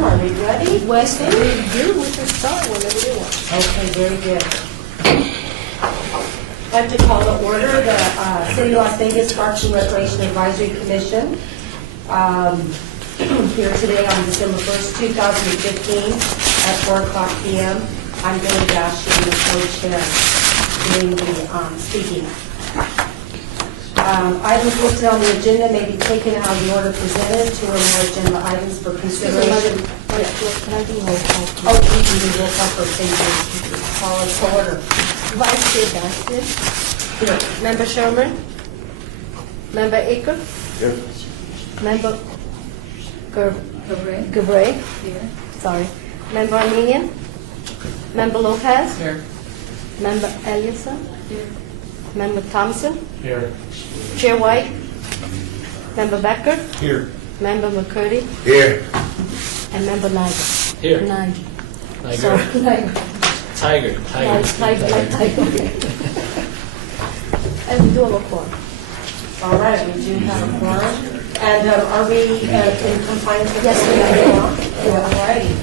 Pam, are we ready? Wesley, we can start whenever you want. Okay, very good. I'd like to call to order the City of Las Vegas Parks and Recreation Advisory Commission here today on December 1st, 2015 at 4 o'clock p.m. I'm going to ask you to co-chair during the speaking. Items listed on the agenda may be taken out of the order presented. Two or more agenda items for consideration. Can I do roll call? Oh, you can do roll call for thank you. Call us to order. Vice Chair Baskin. Here. Member Sherman. Member Aker. Here. Member Gabray. Here. Sorry. Member Armenian. Member Lopez. Here. Member Ellison. Here. Member Thompson. Here. Chair White. Member Becker. Here. Member McCurdy. Here. And Member Niger. Here. Niger. Tiger. Sorry, Niger. Tiger. Tiger. And we do have a quorum. All right, we do have a quorum. And are we in compliance with Yes, the we are. quorum? All righty.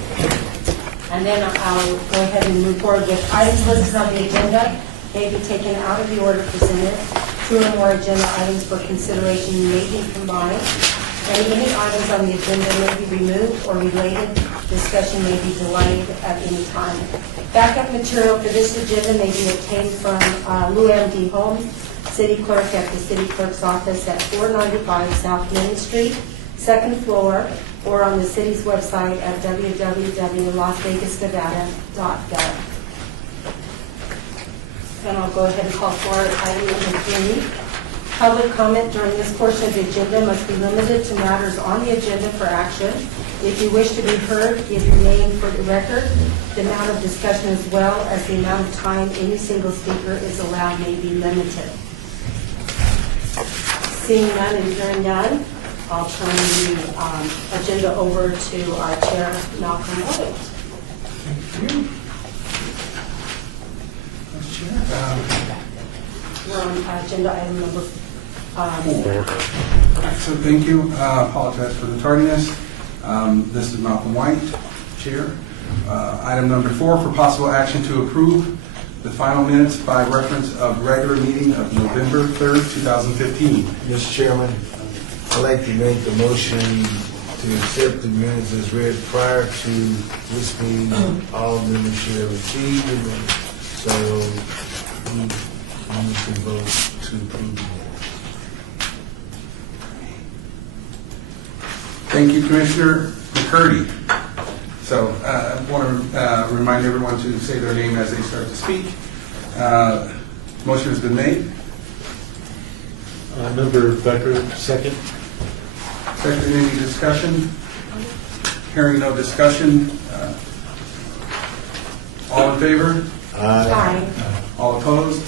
And then I'll go ahead and move forward with items listed on the agenda may be taken out of the order presented. Two or more agenda items for consideration may be combined. And any items on the agenda may be removed or related discussion may be delayed at any time. Backup material for this agenda may be obtained from Lou M.D. Holmes, City Clerk at the City Clerk's office at 495 South Main Street, second floor, or on the city's website at www.lasvegasnevada.gov. And I'll go ahead and call for item number 3. Public comment during this portion of the agenda must be limited to matters on the agenda for action. If you wish to be heard, give your name for the record. The amount of discussion as well as the amount of time any single speaker is allowed may be limited. Seeing none and hearing none, I'll turn the agenda over to our chair, Malcolm White. Thank you. We're on agenda item number 4. So thank you. Apologize for the tardiness. This is Malcolm White, Chair. Item number 4 for possible action to approve the final minutes by reference of regular meeting of November 3rd, 2015. Mr. Chairman, I'd like to make the motion to accept the minutes as read prior to this meeting. All of them should have received them, so we need to vote to approve the minutes. Thank you, Commissioner McCurdy. So I want to remind everyone to say their name as they start to speak. Motion has been made. Member Becker, second. Second, any discussion? Hearing no discussion. All in favor? Aye. All opposed?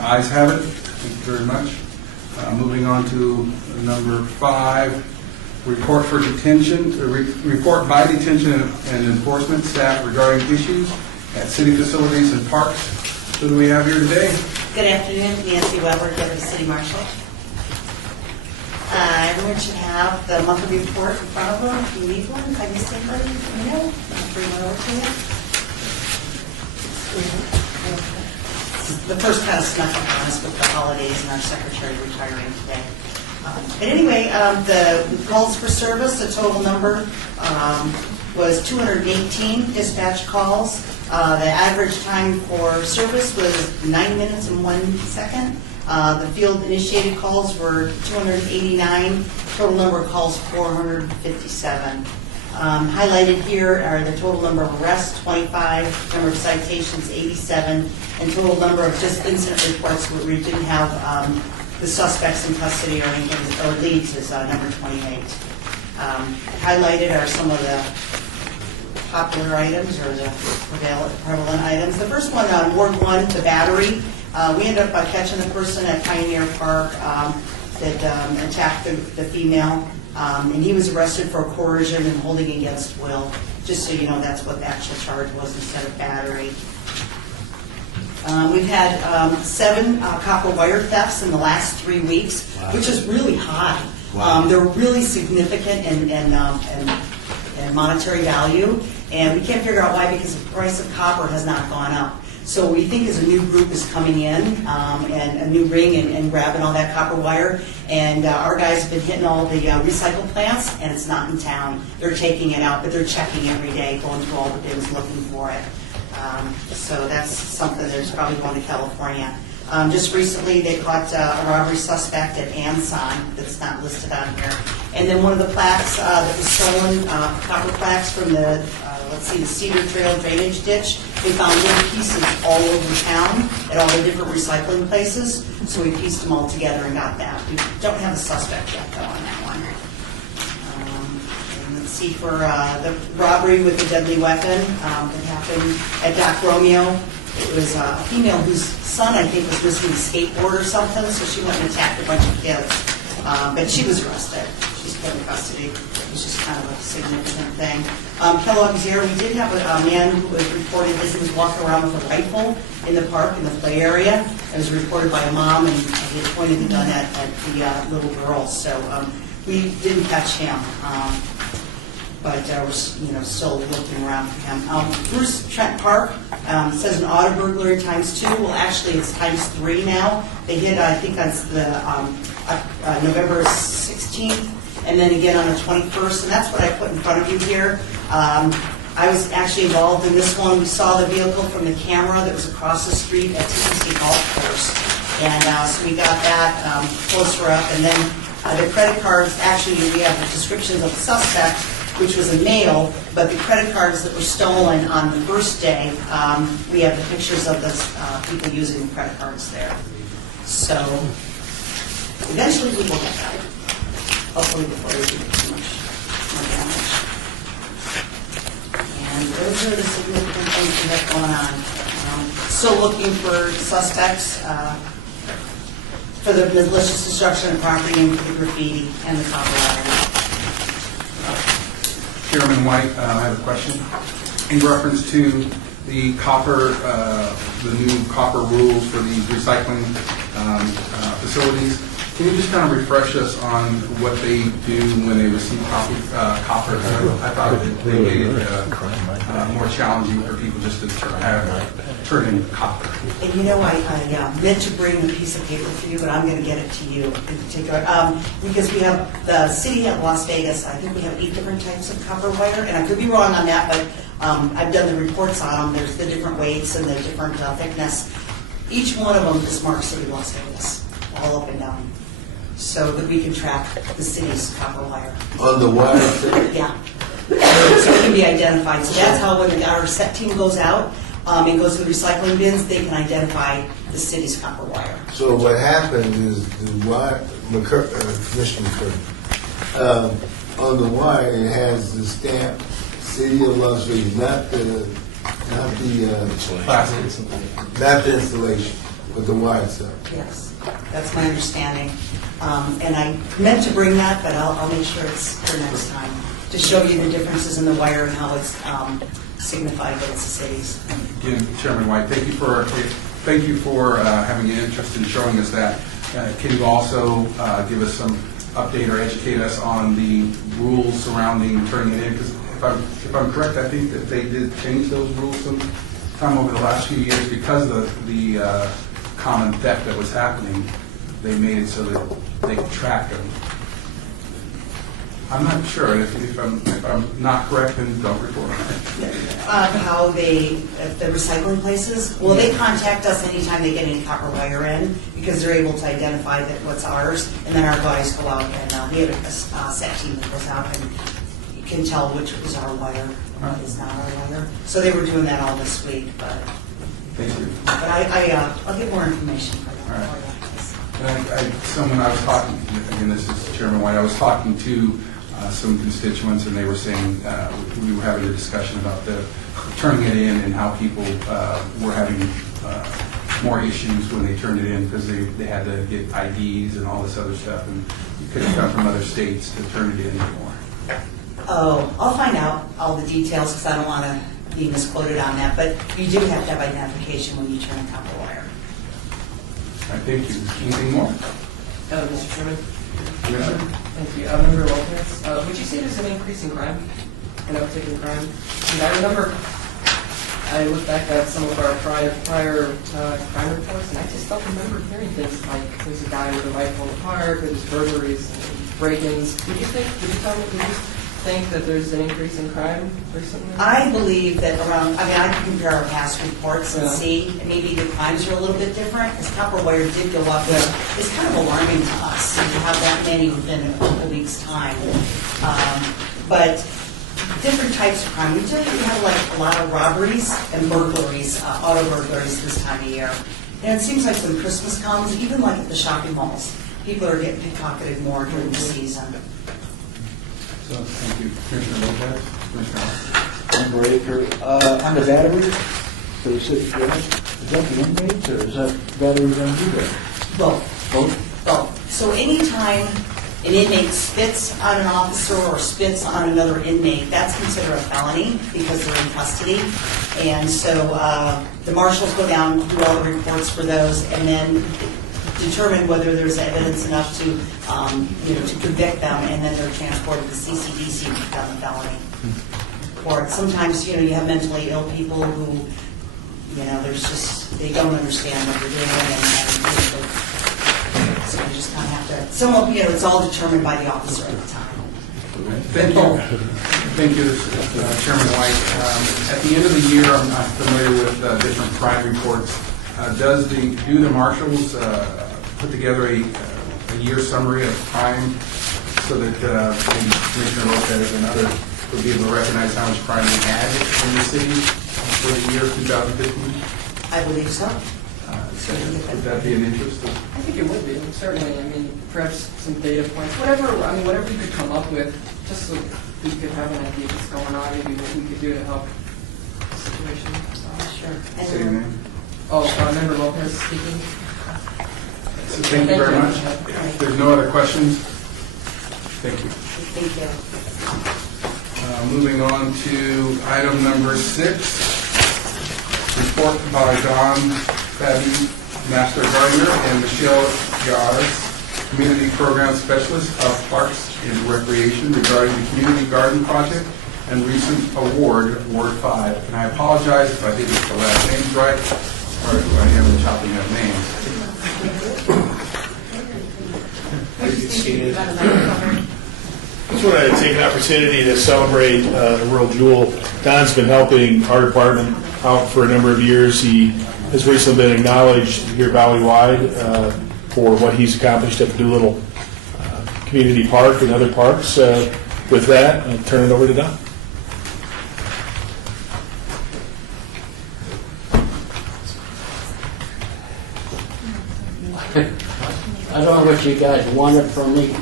Ayes have it. Thank you very much. Moving on to number 5, report for detention, report by detention and enforcement staff regarding issues at city facilities and parks. Who do we have here today? Good afternoon, Nancy Weber, Deputy City Marshal. Everyone should have the monthly report in front of them. If you need one, if I missed anybody, no, I'll bring one over to you. The first kind of snuck up on us with the holidays and our secretary retiring today. But anyway, the calls for service, the total number was 218 dispatch calls. The average time for service was 9 minutes and 1 second. The field initiated calls were 289. Total number of calls 457. Highlighted here are the total number of arrests, 25, number of citations, 87, and total number of just incident reports where we didn't have the suspects in custody or anything, or leads is number 28. Highlighted are some of the popular items or the prevalent items. The first one on Ward 1, the battery. We ended up catching the person at Pioneer Park that attacked the female, and he was arrested for coercion and holding against will. Just so you know, that's what the actual charge was instead of battery. We've had 7 copper wire thefts in the last 3 weeks, which is really high. Wow. They're really significant and and monetary value, and we can't figure out why, because the price of copper has not gone up. So we think as a new group is coming in, and a new ring and grabbing all that copper wire, and our guys have been hitting all the recycle plants, and it's not in town. They're taking it out, but they're checking every day, going through all the bins looking for it. So that's something that's probably going to California. Just recently, they caught a robbery suspect at Anson that's not listed on here. And then one of the plaques that was stolen, copper plaques from the, the Cedar Trail drainage ditch, they found little pieces all over town at all the different recycling places. So we pieced them all together and got that. We don't have a suspect yet, though, on that one. And let's see, for the robbery with the deadly weapon that happened at Doc Romeo. It was a female whose son, I think, was missing a skateboard or something, so she went and attacked a bunch of kids. But she was arrested. She's put in custody. It was just kind of a significant thing. Kellogg's here, we did have a man who was reported that he was walking around with a rifle in the park, in the play area. It was reported by a mom, and he had pointed the gun at the little girl. So we didn't catch him. But we're still looking around for him. Bruce Trent Park says an auto burglary ×2. Well, actually, it's ×3 now. They hit, I think, on the November 16th, and then again on the 21st. And that's what I put in front of you here. I was actually involved in this one. We saw the vehicle from the camera that was across the street at TPC Golf Course, and so we got that closer up. And then the credit cards. Actually, we have the descriptions of the suspect, which was a male, but the credit cards that were stolen on the first day, we have the pictures of the people using the credit cards there. So eventually we will get that, hopefully before we do too much more damage. And those are the significant things we have going on. Still looking for suspects for the malicious destruction of property and for the graffiti and the copper wire. Chairman White, I have a question. In reference to the copper, the new copper rules for these recycling facilities, can you just kind of refresh us on what they do when they receive copper? I thought they made it more challenging for people just to turn in copper. And I meant to bring a piece of paper for you, but I'm going to get it to you in particular. Because we have the city of Las Vegas, I think we have 8 different types of copper wire, and I could be wrong on that, but I've done the reports on them. There's the different weights and the different thickness. Each one of them is marked City of Las Vegas, all up and down, so that we can track the city's copper wire. On the wire? Yeah. So it can be identified. So that's how when our set team goes out, and goes to the recycling bins, they can identify the city's copper wire. So what happens is the wire, Commissioner McCurdy, on the wire it has the stamp City of Las Vegas, not the installation, but the wire itself. Yes, that's my understanding. And I meant to bring that, but I'll make sure it's for next time to show you the differences in the wire and how it's signified that it's the city's. Again, Chairman White, thank you for having an interest in showing us that. Can you also give us some update or educate us on the rules surrounding turning it in? Because if I'm correct, I think that they did change those rules sometime over the last few years because of the common theft that was happening. They made it so that they could track them. I'm not sure. If I'm not correct, then don't report on it. How the recycling places, well, they contact us anytime they get any copper wire in because they're able to identify that what's ours, and then our guys go out and we have a set team that goes out and you can tell which is our wire and what is not our wire. So they were doing that all this week, but Thank you. I'll get more information for you. All right. Someone I was talking, again, this is Chairman White, I was talking to some constituents, and they were saying we were having a discussion about the turning it in and how people were having more issues when they turned it in because they had to get IDs and all this other stuff, and you couldn't come from other states to turn it in anymore. Oh, I'll find out all the details because I don't want to be misquoted on that, but you do have to have identification when you turn copper wire. All right, thank you. Anything more? Mr. Chairman? Yes, sir. Thank you. Member Lopez, would you say there's an increase in crime? an uptick in crime. And I remember, I look back at some of our prior crime reports, and I just don't remember hearing things like there's a guy with a rifle in the park, or there's burglaries, and break-ins. Did you think that there's an increase in crime recently? I believe that I can compare our past reports and see, and maybe the crimes are a little bit different, because copper wire did go up. It's kind of alarming to us to have that many within a couple weeks' time. But different types of crime. We typically have like a lot of robberies and burglaries, auto burglaries this time of year. And it seems like when Christmas comes, even like at the shopping malls, people are getting pickpocketed more during the season. So, thank you. Commissioner Lopez? Commissioner Hall? Member Aker, on the batteries, for the city jail, is that the inmates, or is that batteries on you there? Both. Both? Both. So anytime an inmate spits on an officer or spits on another inmate, that's considered a felony because they're in custody. And so the marshals go down, do all the reports for those, and then determine whether there's evidence enough to, to convict them, and then they're transported to CCDC to become a felony. Or sometimes, you have mentally ill people who, they don't understand what they're doing, and so you just kind of have to, it's all determined by the officer at the time. Thank you. Thank you, Chairman White. At the end of the year, I'm familiar with different crime reports. Do the marshals put together a year summary of crime so that maybe Commissioner Lopez and others would be able to recognize how much crime we had in the city for the year 2015? I believe so. Would that be an interest? I think it would be, certainly. Perhaps some data points, whatever you could come up with, just so we could have an idea of what's going on, maybe what we could do to help the situation. Sure. Say your name. Member Lopez speaking. Thank you very much. If there's no other questions, thank you. Thank you. Moving on to item number 6, report by Don Fabi, Master Gardener, and Michelle Yars, Community Program Specialist of Parks and Recreation, regarding the Community Garden Project and recent award, Ward 5. And I apologize if I didn't get the last names right, or if I am chopping up names. I just want to take an opportunity to celebrate a real jewel. Don's been helping our department out for a number of years. He has recently been acknowledged here Valley-wide for what he's accomplished at the Doolittle Community Park and other parks. With that, I'll turn it over to Don. I don't know what you guys wanted from me.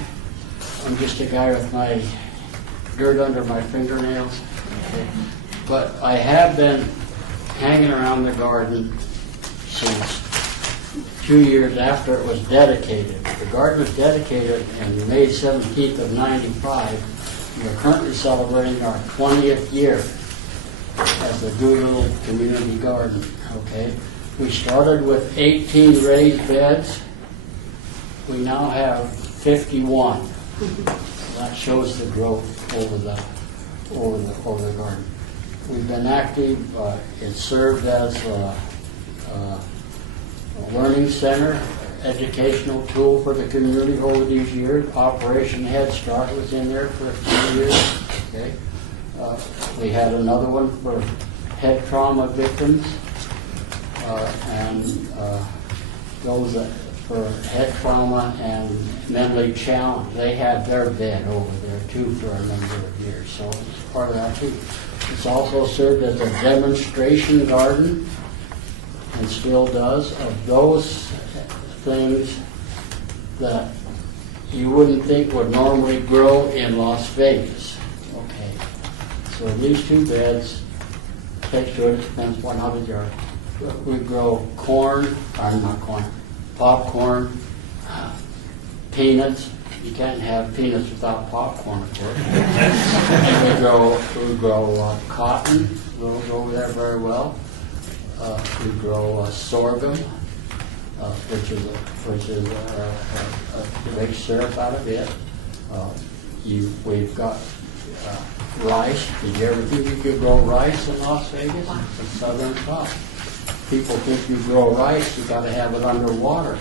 I'm just a guy with my dirt under my fingernails. Okay. But I have been hanging around the garden since 2 years after it was dedicated. The garden was dedicated on May 17th of 95. We're currently celebrating our 20th year as the Doolittle Community Garden. Okay. We started with 18 raised beds. We now have 51. That shows the growth over the garden. We've been active. It served as a learning center, educational tool for the community over these years. Operation Head Start was in there for a few years. Okay. We had another one for head trauma victims, and those that for head trauma and mentally challenged. They had their bed over there too for a number of years, so it's part of that too. It's also served as a demonstration garden, and still does, of those things that you wouldn't think would normally grow in Las Vegas. Okay, so these 2 beds, takes to it, depends on how big you are. We grow popcorn, peanuts. You can't have peanuts without popcorn, of course. And we grow cotton, grows over there very well. We grow sorghum, which is a rich syrup out of it. We've got rice. Did you ever think you could grow rice in Las Vegas? It's a southern crop. People think you grow rice, you gotta have it underwater.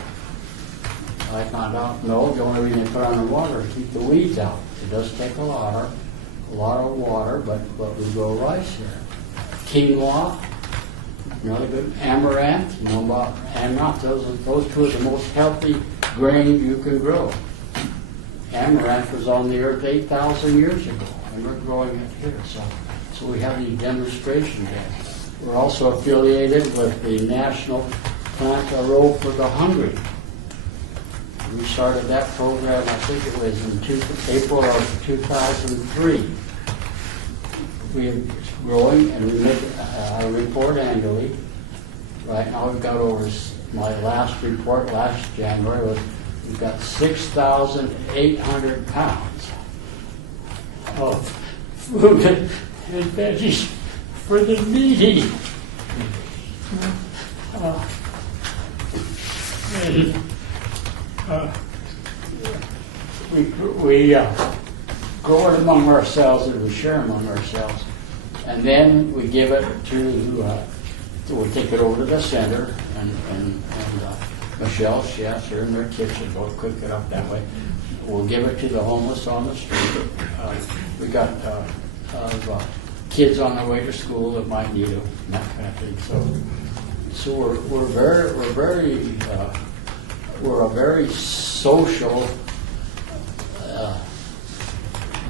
I found out, no, the only reason they put it underwater is to keep the weeds out. It does take a lot of water, but we grow rice here. Quinoa, another good, amaranth, you know about amaranth, those two are the most healthy grain you can grow. Amaranth was on the earth 8,000 years ago, and we're growing it here, so we have these demonstrations there. We're also affiliated with the National Plant a Row for the Hungry. We started that program, I think it was in April of 2003. We're growing, and we make a report annually. Right now, we've got over, my last report last January was, we've got 6,800 pounds of food and veggies for the needy. We grow it among ourselves and we share among ourselves. And then we give it to, we take it over to the center and Michelle, chefs are in their kitchen, they'll cook it up that way. We'll give it to the homeless on the street. We got kids on their way to school that might need it, and that kind of thing. So we're a very social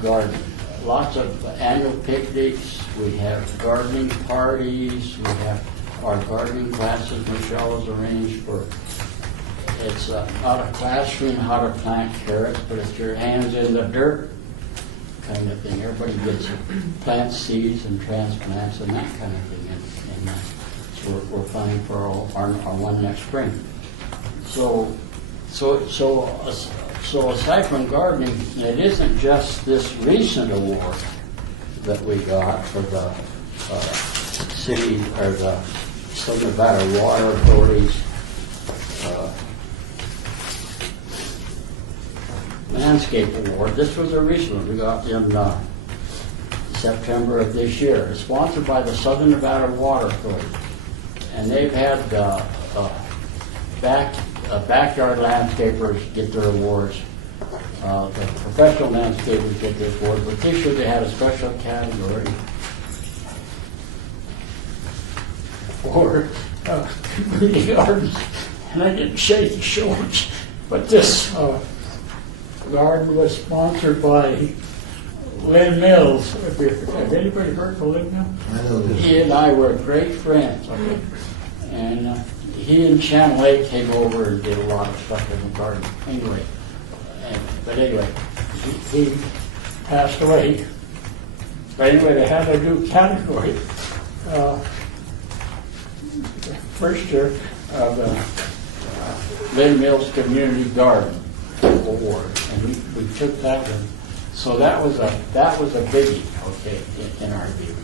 garden. Lots of annual picnics. We have gardening parties. We have our gardening classes Michelle has arranged for. It's not a classroom how to plant carrots, but it's your hands in the dirt kind of thing. Everybody gets plant seeds and transplants and that kind of thing. And so we're planning for our one next spring. So aside from gardening, it isn't just this recent award that we got for the city or the Southern Nevada Water Authority's landscape award. This was a recent one we got in September of this year. It's sponsored by the Southern Nevada Water Authority, and they've had backyard landscapers get their awards. The professional landscapers get their awards, but this year they had a special category for community gardens, and I didn't shake the shoulders, but this garden was sponsored by Lynn Mills. Have anybody heard of Lynn Mills? I know this. He and I were great friends, okay? And he and Chan Lake came over and did a lot of stuff in the garden. Anyway, he passed away. But anyway, they had a new category. First year of the Lynn Mills Community Garden Award, and we took that one. So that was a biggie, okay, in our view,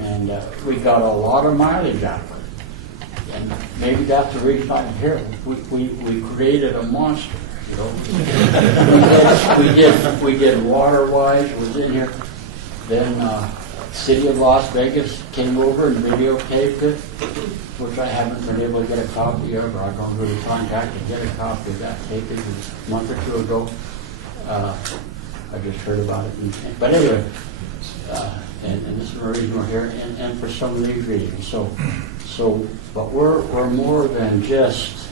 and we got a lot of mileage out of it. And maybe that's the reason I'm here. We created a monster, you know. we did Water-Wise was in here. Then City of Las Vegas came over and videotaped it, which I haven't been able to get a copy of, or I've gone through the contact to get a copy of that tape. It was a month or two ago. I just heard about it. But anyway, and this is the reason we're here, and for some of these reasons. But we're more than just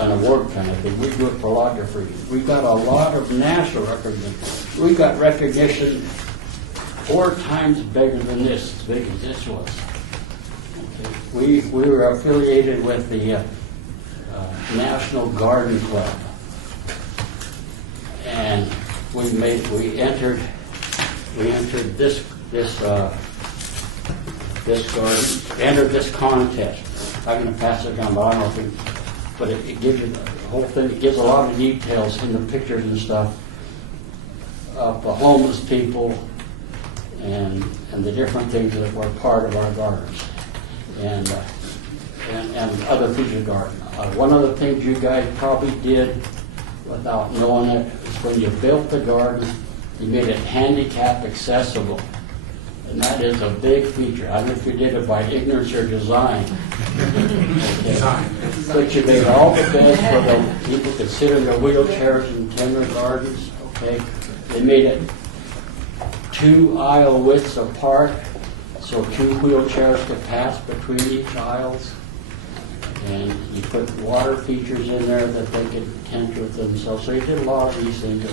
an award kind of thing. We do it for a lot of different reasons. We got a lot of national recognition. We got recognition 4 times bigger than this, as big as this was. Okay. We were affiliated with the National Garden Club, and we entered this garden, entered this contest. I'm going to pass it down, but I don't think. But it gives you the whole thing. It gives a lot of details in the pictures and stuff of the homeless people and the different things that were part of our gardens and other feature garden. One of the things you guys probably did without knowing it is when you built the garden, you made it handicap accessible. And that is a big feature. I don't know if you did it by ignorance or design. Design. But you made all the beds for the people could sit in their wheelchairs and tend their gardens, okay? They made it 2 aisle widths apart, so 2 wheelchairs could pass between each aisles. And you put water features in there that they could tend to it themselves. So you did a lot of these things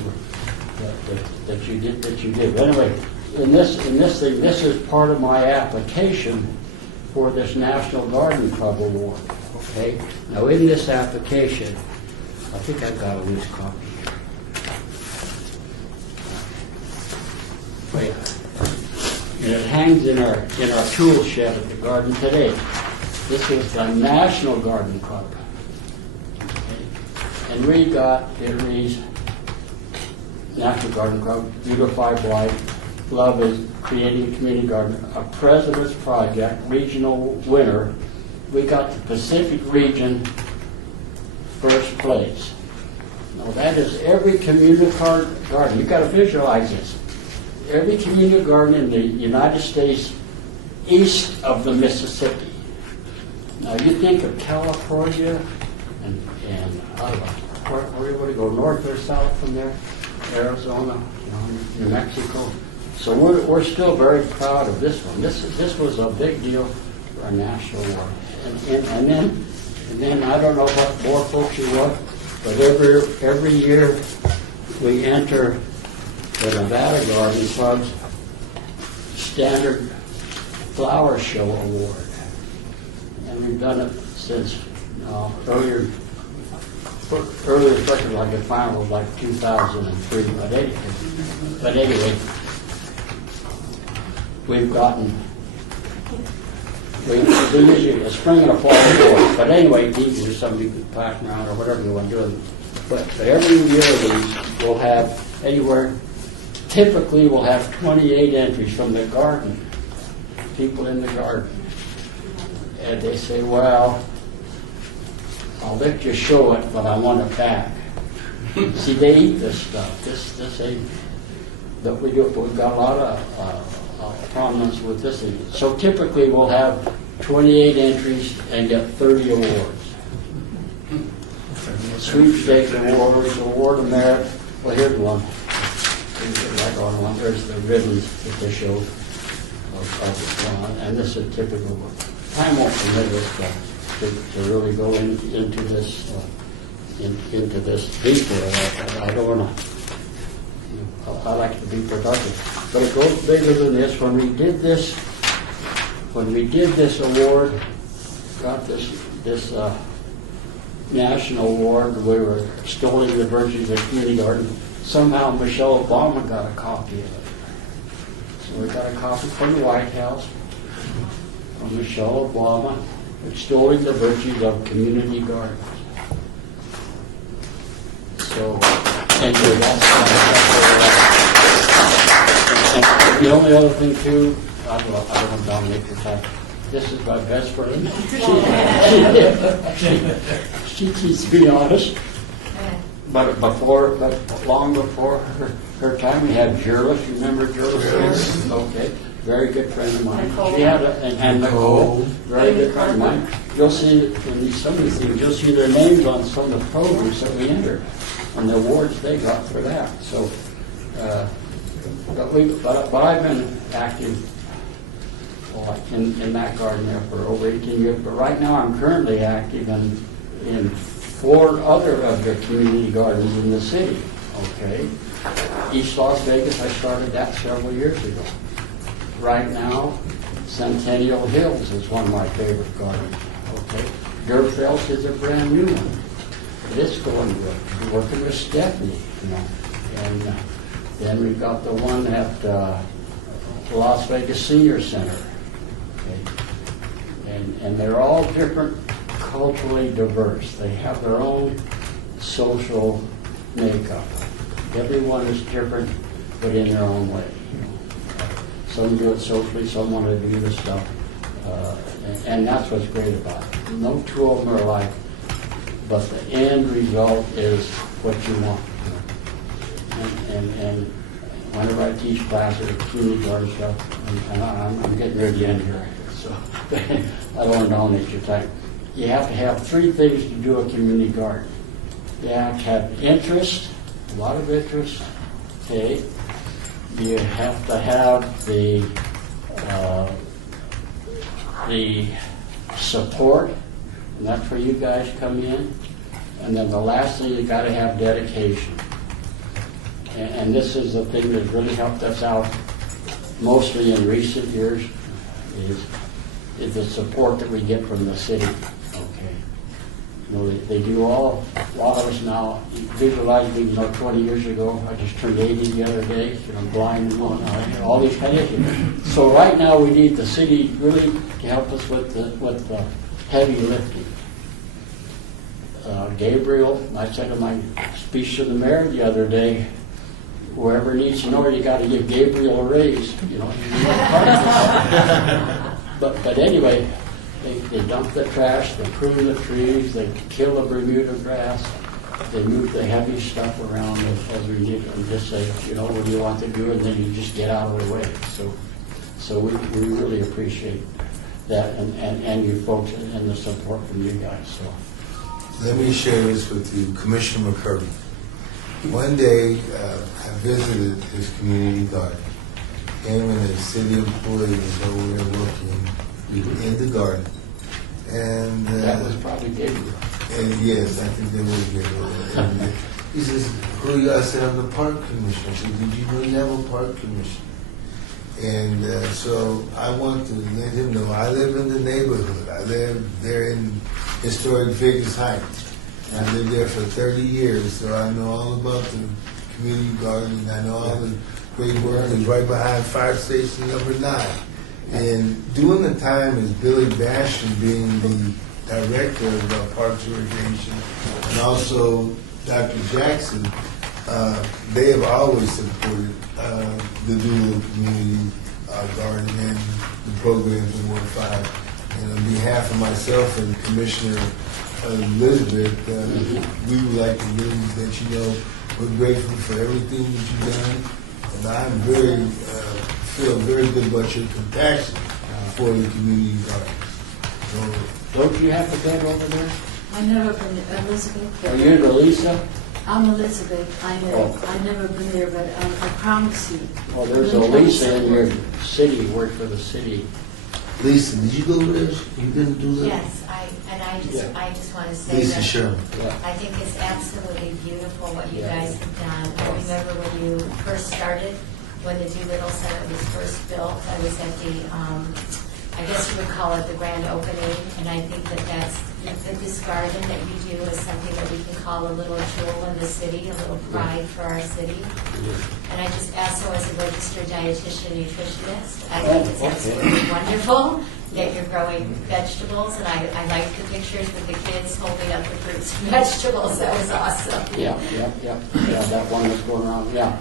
that you did. But anyway, in this thing, this is part of my application for this National Garden Club Award. Okay? Now in this application, I think I've got a loose copy here. Wait. And it hangs in our tool shed at the garden today. This is the National Garden Club. Okay? And we got Italy's National Garden Club, Beautify Blight, Love is Creating a Community Garden, a President's Project, regional winner. We got the Pacific region first place. Now that is every community garden. You've got to visualize this. Every community garden in the United States east of the Mississippi. Now you think of California and I don't know, where would it go, north or south from there? Arizona, New Mexico. So we're still very proud of this one. This was a big deal for a national award. And then I don't know what more folks you want, but every year we enter the Nevada Garden Club's Standard Flower Show Award. And we've done it since earlier record I could find was like 2003. But anyway, we've gotten we usually a spring and a fall award. But anyway, these are something you can pass around or whatever you want to do. But every year these will have anywhere. Typically, we'll have 28 entries from the garden, people in the garden. And they say, well, I'll let you show it, but I want it back. See, they eat this stuff. This ain't that we do, but we've got a lot of prominence with this thing. So typically, we'll have 28 entries and get 30 awards. Sweepstakes awards, award of merit. Well, here's one. There's the ribbons that they show and this is typical. Time won't permit us to really go into this detail. I don't want to. I like to be productive, but it goes bigger than this. When we did this award, got this national award, we were extolling the virtues of community garden. Somehow Michelle Obama got a copy of it. So we got a copy from the White House from Michelle Obama extolling the virtues of community gardens. So, anyway, and the only other thing too, I don't want to dominate your time. This is my best friend. She keeps me honest. But long before her time, we had Jerlis. You remember Jerlis? Yes. Okay. Very good friend of mine. Nicole. She had and Nicole. Very good friend of mine. You'll see in some of these things, you'll see their names on some of the programs that we entered and the awards they got for that. So, but I've been active in that garden there for over 18 years. But right now, I'm currently active in 4 other of the community gardens in the city. Okay, East Las Vegas, I started that several years ago. Right now, Centennial Hills is one of my favorite gardens. Okay, Durfeld is a brand new one. It's going good. We're working with Stephanie, and then we've got the one at Las Vegas Senior Center. Okay, and they're all different. Culturally diverse. They have their own social makeup. Everyone is different, but in their own way. Some do it socially, some want to do this stuff. And that's what's great about it. No two of them are alike, but the end result is what you want. whenever I teach classes or community garden stuff, and I'm getting ready to end here, so I don't want to dominate your time. You have to have three things to do a community garden. You have to have interest, a lot of interest, okay? You have to have the support, and that's where you guys come in. And then the last thing, you got to have dedication. And this is the thing that really helped us out mostly in recent years is the support that we get from the city. Okay, you know, they do a lot of us now visualize me. 20 years ago, I just turned 80 the other day. I'm blind and all these kind of things. So right now we need the city really to help us with the heavy lifting. Gabriel, I said in my speech to the mayor the other day, whoever needs to know, you got to give Gabriel a raise. You know. But anyway, they dump the trash, they prune the trees, they kill the Bermuda grass, they move the heavy stuff around as we need, and just say, you know, what do you want to do, and then you just get out of the way. So we really appreciate that, and you folks, and the support from you guys. So. Let me share this with you, Commissioner McCurdy. One day, I visited his community garden. Him and his city employees over there working in the garden. And that was probably Gabriel. And yes, I think they were Gabriel. And he says, "Who you?" I said, "I'm the park commissioner." I said, "Did you know you have a park commissioner?" And so I want to let him know I live in the neighborhood. I live there in historic Vegas Heights. I lived there for 30 years, so I know all about the community garden. I know all the great work. It's right behind Fire Station number 9. And during the time as Billy Basham being the director of Parks and Recreation, and also Dr. Jackson, they have always supported the Doolittle Community Garden and the programs in Ward 5. And on behalf of myself and Commissioner Elizabeth, we would like to really let you know we're grateful for everything that you've done. And I'm feel very good about your compassion for the community garden. So, don't you have to bed over there? I never been there. Elizabeth. Are you the Lisa? I'm Elizabeth. I've never been there, but I promise you. Well, there's a Lisa in your city, worked for the city. Lisa, did you go there? You didn't do that? Yes, I just want to say Lisa that Sherman. I think it's absolutely beautiful what you guys have done. I remember when you first started, when the Doolittle Center was first built, I was at the, I guess you would call it the grand opening, and I think that's this garden that you do is something that we can call a little jewel in the city, a little pride for our city. And I just asked, so as a registered dietitian nutritionist, I think it's absolutely wonderful that you're growing vegetables, and I like the pictures with the kids holding up the fruits and vegetables. That was awesome. Yeah, that one that's going around, yeah.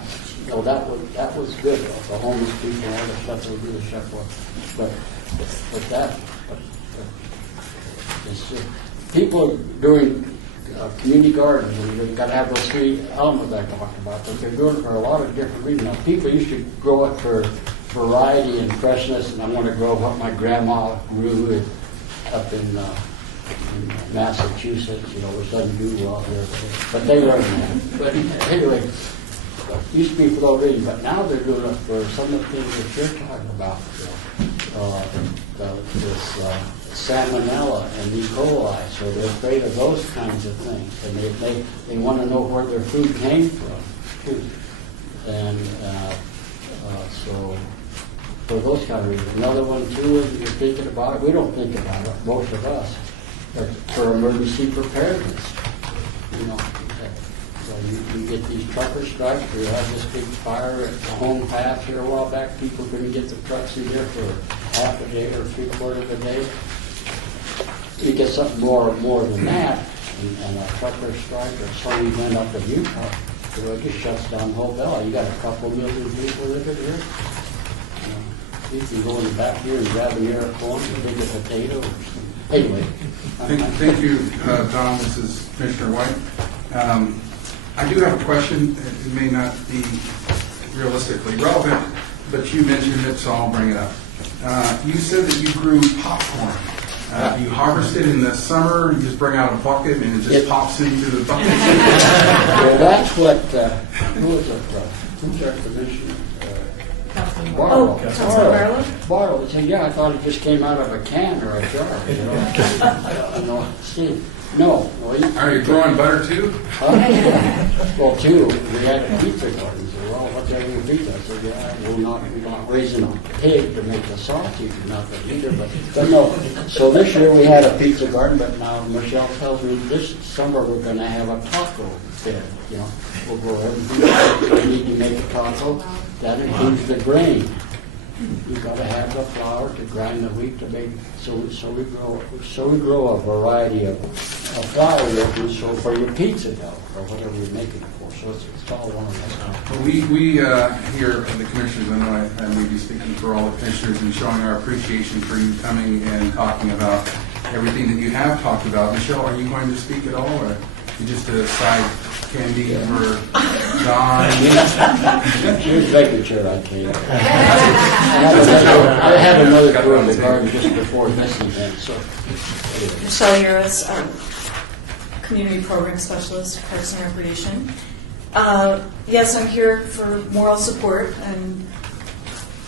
No, that was good, the homeless people, all the stuff that we do the chef for. But it's just, people doing community gardens, and you've got to have those three elements I talked about, but they're doing it for a lot of different reasons. Now, people used to grow it for variety and freshness, and I want to grow what my grandma grew up in Massachusetts, which doesn't do well here, but they learned that. But anyway, it used to be for those reasons, but now they're doing it for some of the things that you're talking about. This salmonella and E. coli, so they're afraid of those kinds of things, and they want to know where their food came from, too. And so for those kind of reasons. Another one, too, is you're thinking about it. We don't think about it, most of us, but for emergency preparedness. So you get these trucker strikes, where you have this big fire at the home path here a while back. People couldn't get the trucks in there for half a day or 3/4 of a day. You get something more than that, and a trucker strike or some event up in Utah, it just shuts down the whole valley. You got a couple million people living here. You can go in the back here and grab an ear of corn and dig a potato or something. Anyway. Thank you, Don. This is Commissioner White. I do have a question. It may not be realistically relevant, but you mentioned it, so I'll bring it up. You said that you grew popcorn. You harvest it in the summer, you just bring out a bucket and it just pops into the bucket. Well, that's what, who was it from? Who's our commissioner? Barlow. Councilman Barlow? Barlow, said, yeah, I thought it just came out of a can or a jar, you know? No, Steve, no. Well, Are you growing butter too? Well, too, we had a pizza garden, so, well, what's that going to be? I said, yeah, we're not raising a pig to make a sausage or nothing either, but no. So this year we had a pizza garden, but now Michelle tells me this summer we're going to have a taco bed, you know. We'll grow everything we need to make a taco. That includes the grain. You've got to have the flour to grind the wheat to make. So we grow a variety of flour that you so for your pizza dough or whatever you're making it for. So it's all one of those. We here at the commissioners, I know I may be speaking for all the commissioners and showing our appreciation for you coming and talking about everything that you have talked about. Michelle, are you going to speak at all, or you just a side candy for Don? She was making sure I came. I had another tour of the garden just before this event, so. Michelle Uris, Community Program Specialist, Parks and Recreation. Yes, I'm here for moral support and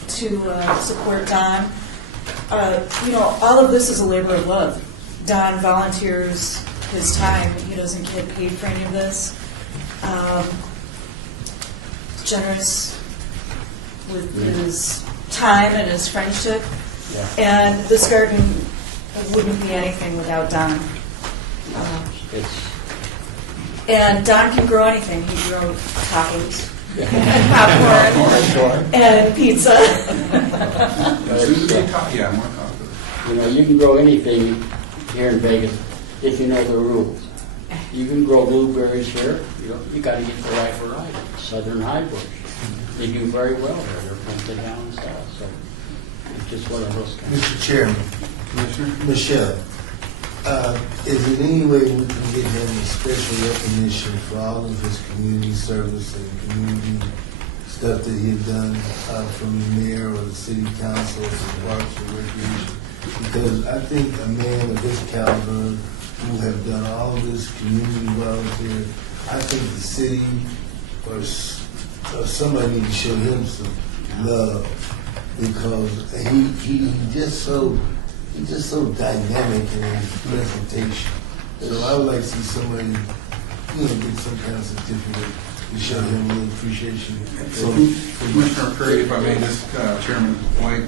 to support Don. All of this is a labor of love. Don volunteers his time. He doesn't get paid for any of this. Generous with his time and his friendship. Yeah. And this garden wouldn't be anything without Don. And Don can grow anything. He can grow tacos, and popcorn, and pizza. Yeah, more tacos. You know, you can grow anything here in Vegas if you know the rules. You can grow blueberries here. You got to get the right variety. Southern High Bush. They do very well there. They're planted down and stuff. So it's just one of those kinds. Mr. Chairman, Commissioner? Michelle, is there any way we can get him a special recognition for all of his community service and community stuff that he had done from the mayor or the city council or the Parks and Recreation? Because I think a man of his caliber who have done all of this community volunteer, I think the city or somebody need to show him some love because he just so dynamic in his presentation. So I would like to see somebody, get some kind of certificate to show him a little appreciation. So, Commissioner Curry, if I may, just Chairman White,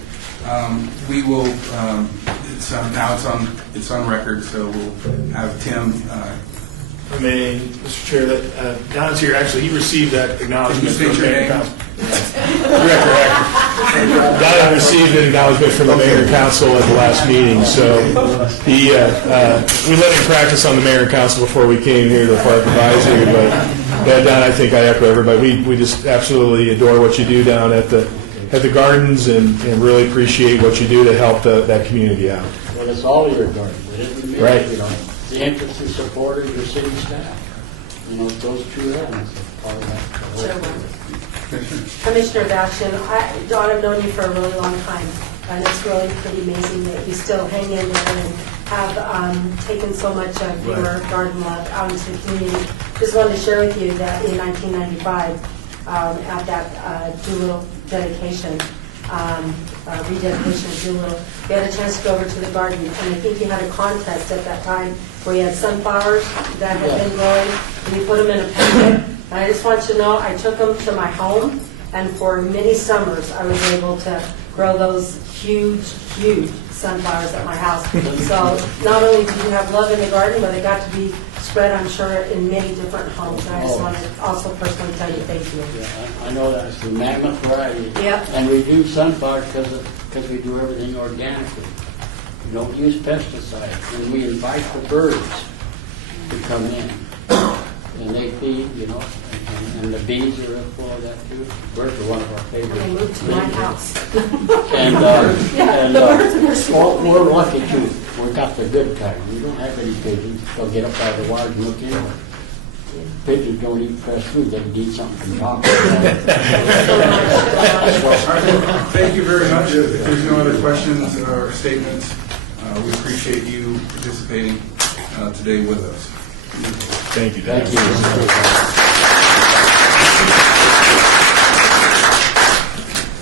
we will. It's on record, so we'll have Tim. I mean, Mr. Chair, that Don's here. Actually, he received that acknowledgement Can you from state the your mayor and name? council. Don received an acknowledgement from the mayor and council at the last meeting. So we let him practice on the mayor and council before we came here to the park advisory. But Don, I think I echo everybody. We just absolutely adore what you do down at the gardens and really appreciate what you do to help that community out. Well, it's all your garden. It isn't me. Right. The interest and support of your city staff. Those two elements are part of that. Commissioner Vashon, Don, I've known you for a really long time, and it's really pretty amazing that you still hang in there and have taken so much of your garden love out into the community. Just wanted to share with you that in 1995, at that Doolittle dedication, rededication of Doolittle, we had a chance to go over to the garden, and I think you had a contest at that time where you had sunflowers that had been growing, and you put them in a packet. And I just want you to know, I took them to my home, and for many summers, I was able to grow those huge, huge sunflowers at my house. So not only did you have love in the garden, but it got to be spread, I'm sure, in many different homes. And I just want to also personally tell you thank you. Yeah, I know that's the mammoth variety. Yep. And we do sunflowers because we do everything organically. We don't use pesticides. And we invite the birds to come in. And they feed, and the bees are full of that too. Birds are one of our favorites. They moved to my house. We're lucky too. We've got the good kind. We don't have any pigeons. They'll get up by the wires and look in. pigeons don't eat fresh food, they can eat something from chocolate. Thank you very much. If there's no other questions or statements, we appreciate you participating today with us. Thank you. Thank you.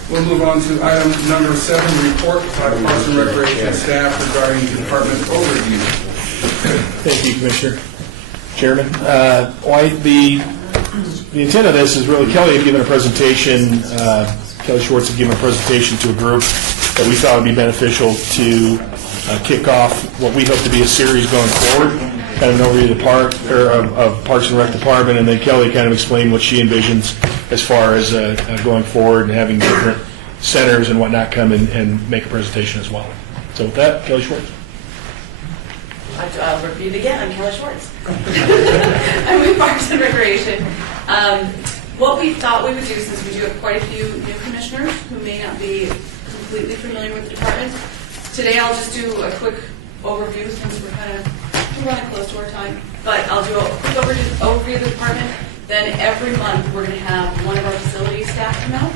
We'll move on to item number 7, report by the Parks and Recreation staff regarding department overview. Thank you, Commissioner. Chairman. White, the intent of this is really Kelly had given a presentation, Kelly Schwartz had given a presentation to a group that we thought would be beneficial to kick off what we hope to be a series going forward, kind of an overview of the park, or of Parks and Rec Department, and then Kelly kind of explained what she envisions as far as going forward and having different centers and whatnot come and make a presentation as well. So with that, Kelly Schwartz. I'll repeat it again. I'm Kelly Schwartz. I'm with Parks and Recreation. What we thought we would do, since we do have quite a few new commissioners who may not be completely familiar with the department, today I'll just do a quick overview since we're running close to our time. But I'll do a quick overview of the department. Then every month we're going to have one of our facility staff come out,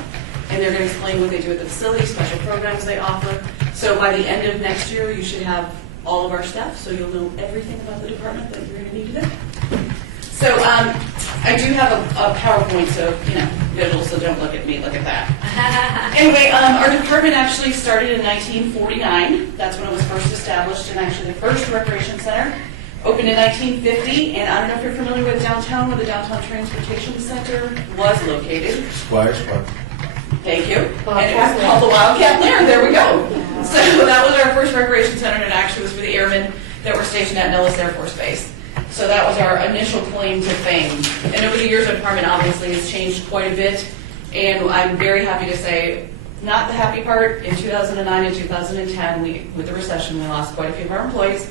and they're going to explain what they do at the facility, special programs they offer. So by the end of next year, you should have all of our staff, so you'll know everything about the department that you're going to need to know. So I do have a PowerPoint, so, visual, so don't look at me, look at that. Anyway, our department actually started in 1949. That's when it was first established, and actually the first recreation center opened in 1950, and I don't know if you're familiar with downtown, where the Downtown Transportation Center was located. Squires Park. Thank you. And it was called the Wildcat Lair. There we go. So that was our first recreation center, and it actually was for the airmen that were stationed at Nellis Air Force Base. So that was our initial claim to fame. And over the years, our department obviously has changed quite a bit, and I'm very happy to say, not the happy part, in 2009 and 2010, with the recession, we lost quite a few of our employees.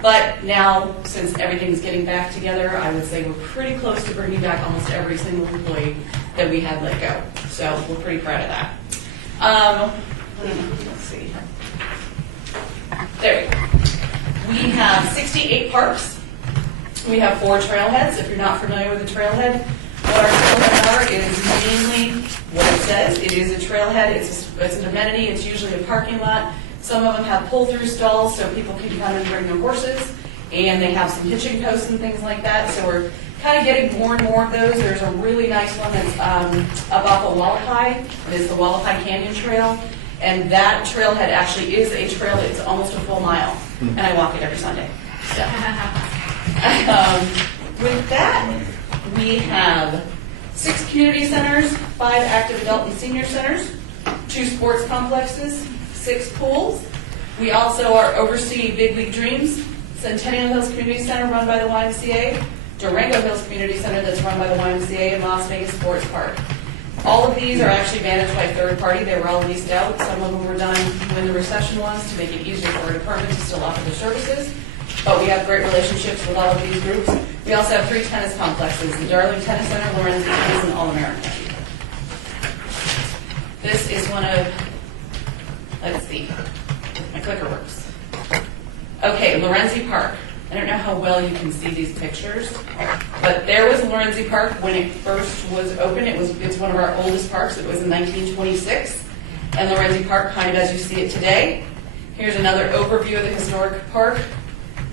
But now, since everything's getting back together, I would say we're pretty close to bringing back almost every single employee that we had let go. So we're pretty proud of that. Let's see. There we go. We have 68 parks. We have 4 trailheads. If you're not familiar with a trailhead, what our trailheads are is mainly what it says. It is a trailhead. It's an amenity. It's usually a parking lot. Some of them have pull-through stalls so people can come and bring their horses, and they have some hitching posts and things like that. So we're kind of getting more and more of those. There's a really nice one that's up off of Wallapai. It is the Wallapai Canyon Trail, and that trailhead actually is a trail that's almost a full mile, and I walk it every Sunday. So. With that, we have 6 community centers, 5 active adult and senior centers, 2 sports complexes, 6 pools. We also oversee Big League Dreams, Centennial Hills Community Center run by the YMCA, Durango Hills Community Center that's run by the YMCA, and Las Vegas Sports Park. All of these are actually managed by third party. They were all leased out. Some of them were done when the recession was to make it easier for our department to still offer their services. But we have great relationships with all of these groups. We also have 3 tennis complexes, the Darling Tennis Center, Lorenzi Tennis, and All-American. This is one of, let's see, my clicker works. Okay, Lorenzi Park. I don't know how well you can see these pictures, but there was Lorenzi Park when it first was open. It's one of our oldest parks. It was in 1926. And Lorenzi Park, kind of as you see it today. Here's another overview of the historic park.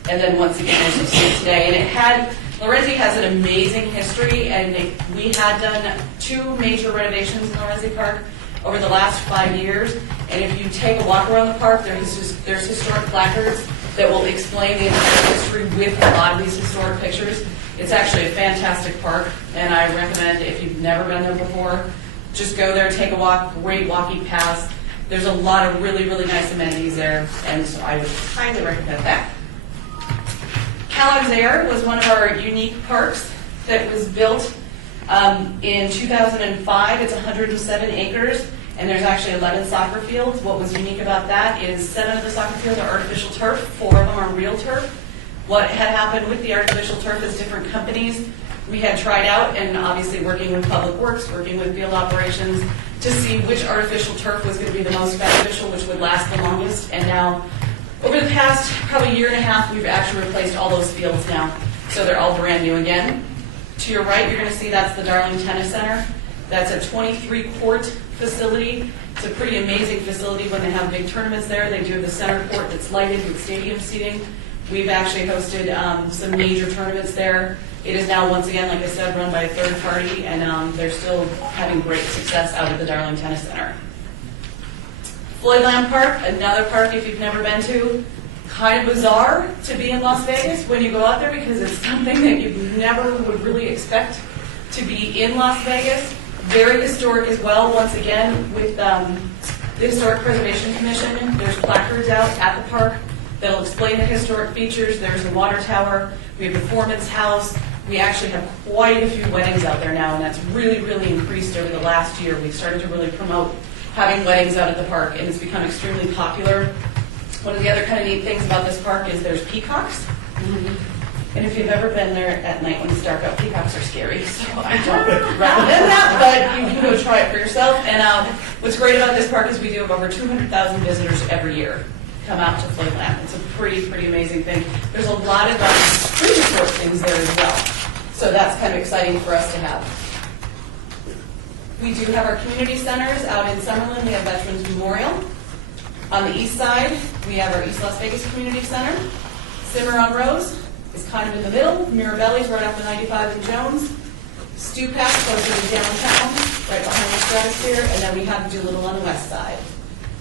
And then once again, as you see it today. And Lorenzi has an amazing history, and we had done 2 major renovations in Lorenzi Park over the last 5 years. And if you take a walk around the park, there's historic placards that will explain the entire history with a lot of these historic pictures. It's actually a fantastic park, and I recommend, if you've never been there before, just go there, take a walk, great walking paths. There's a lot of really, really nice amenities there, and so I would highly recommend that. Kellogg's Air was one of our unique parks that was built in 2005. It's 107 acres. And there's actually 11 soccer fields. What was unique about that is 7 of the soccer fields are artificial turf, 4 of them are real turf. What had happened with the artificial turf is different companies we had tried out, and obviously working with Public Works, working with field operations, to see which artificial turf was going to be the most beneficial, which would last the longest. And now, over the past probably 1.5 years, we've actually replaced all those fields now. So they're all brand new again. To your right, you're going to see that's the Darling Tennis Center. That's a 23-court facility. It's a pretty amazing facility when they have big tournaments there. They do have the center court that's lighted with stadium seating. We've actually hosted some major tournaments there. It is now, once again, like I said, run by a third party, and they're still having great success out at the Darling Tennis Center. Floydland Park, another park if you've never been to. Kind of bizarre to be in Las Vegas when you go out there because it's something that you never would really expect to be in Las Vegas. Very historic as well, once again, with the Historic Preservation Commission. There's placards out at the park that'll explain the historic features. There's the water tower. We have the Foreman's House. We actually have quite a few weddings out there now, and that's really, really increased over the last year. We've started to really promote having weddings out at the park, and it's become extremely popular. One of the other kind of neat things about this park is there's peacocks. And if you've ever been there at night when it's dark out, peacocks are scary, so I don't recommend that, but you can go try it for yourself. And what's great about this park is we do have over 200,000 visitors every year come out to Floydland. It's a pretty amazing thing. There's a lot of free resort things there as well, so that's kind of exciting for us to have. We do have our community centers out in Summerlin. We have Veterans Memorial. On the east side, we have our East Las Vegas Community Center. Cimarron Rose is kind of in the middle. Mirabelli's right off the 95 and Jones. Stupac closer to downtown, right behind the Stratosphere, and then we have Doolittle on the west side.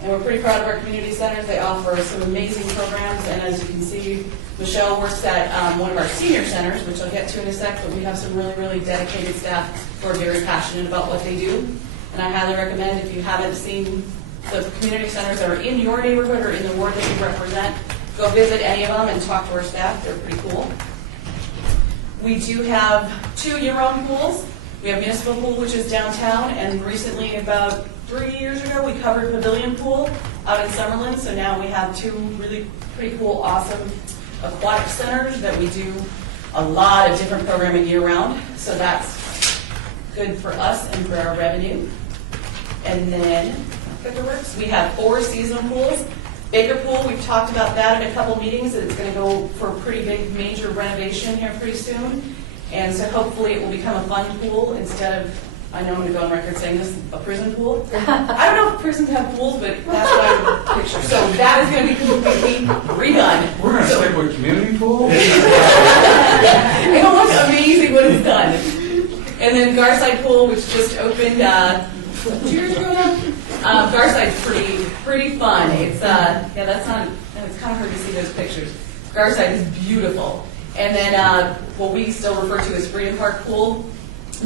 And we're pretty proud of our community centers. They offer some amazing programs, and as you can see, Michelle works at one of our senior centers, which I'll get to in a sec, but we have some really dedicated staff who are very passionate about what they do. And I highly recommend, if you haven't seen the community centers that are in your neighborhood or in the ward that you represent, go visit any of them and talk to our staff. They're pretty cool. We do have 2 year-round pools. We have Municipal Pool, which is downtown, and recently, about 3 years ago, we covered Pavilion Pool out in Summerlin, so now we have 2 really pretty cool, awesome aquatic centers that we do a lot of different programming year-round, so that's good for us and for our revenue. And then, Cookerworks, we have 4 seasonal pools. Baker Pool, we've talked about that in a couple meetings, and it's going to go for a pretty big major renovation here pretty soon. And so hopefully it will become a fun pool instead of, I know I'm going to go on record saying this, a prison pool. I don't know if prisons have pools, but that's what I would picture. So that is going to be completely redone. We're going to stick with community pool? It'll look amazing when it's done. And then Garside Pool, which just opened 2 years ago now. Garside's pretty fun. It's it's kind of hard to see those pictures. Garside is beautiful. And then what we still refer to as Freedom Park Pool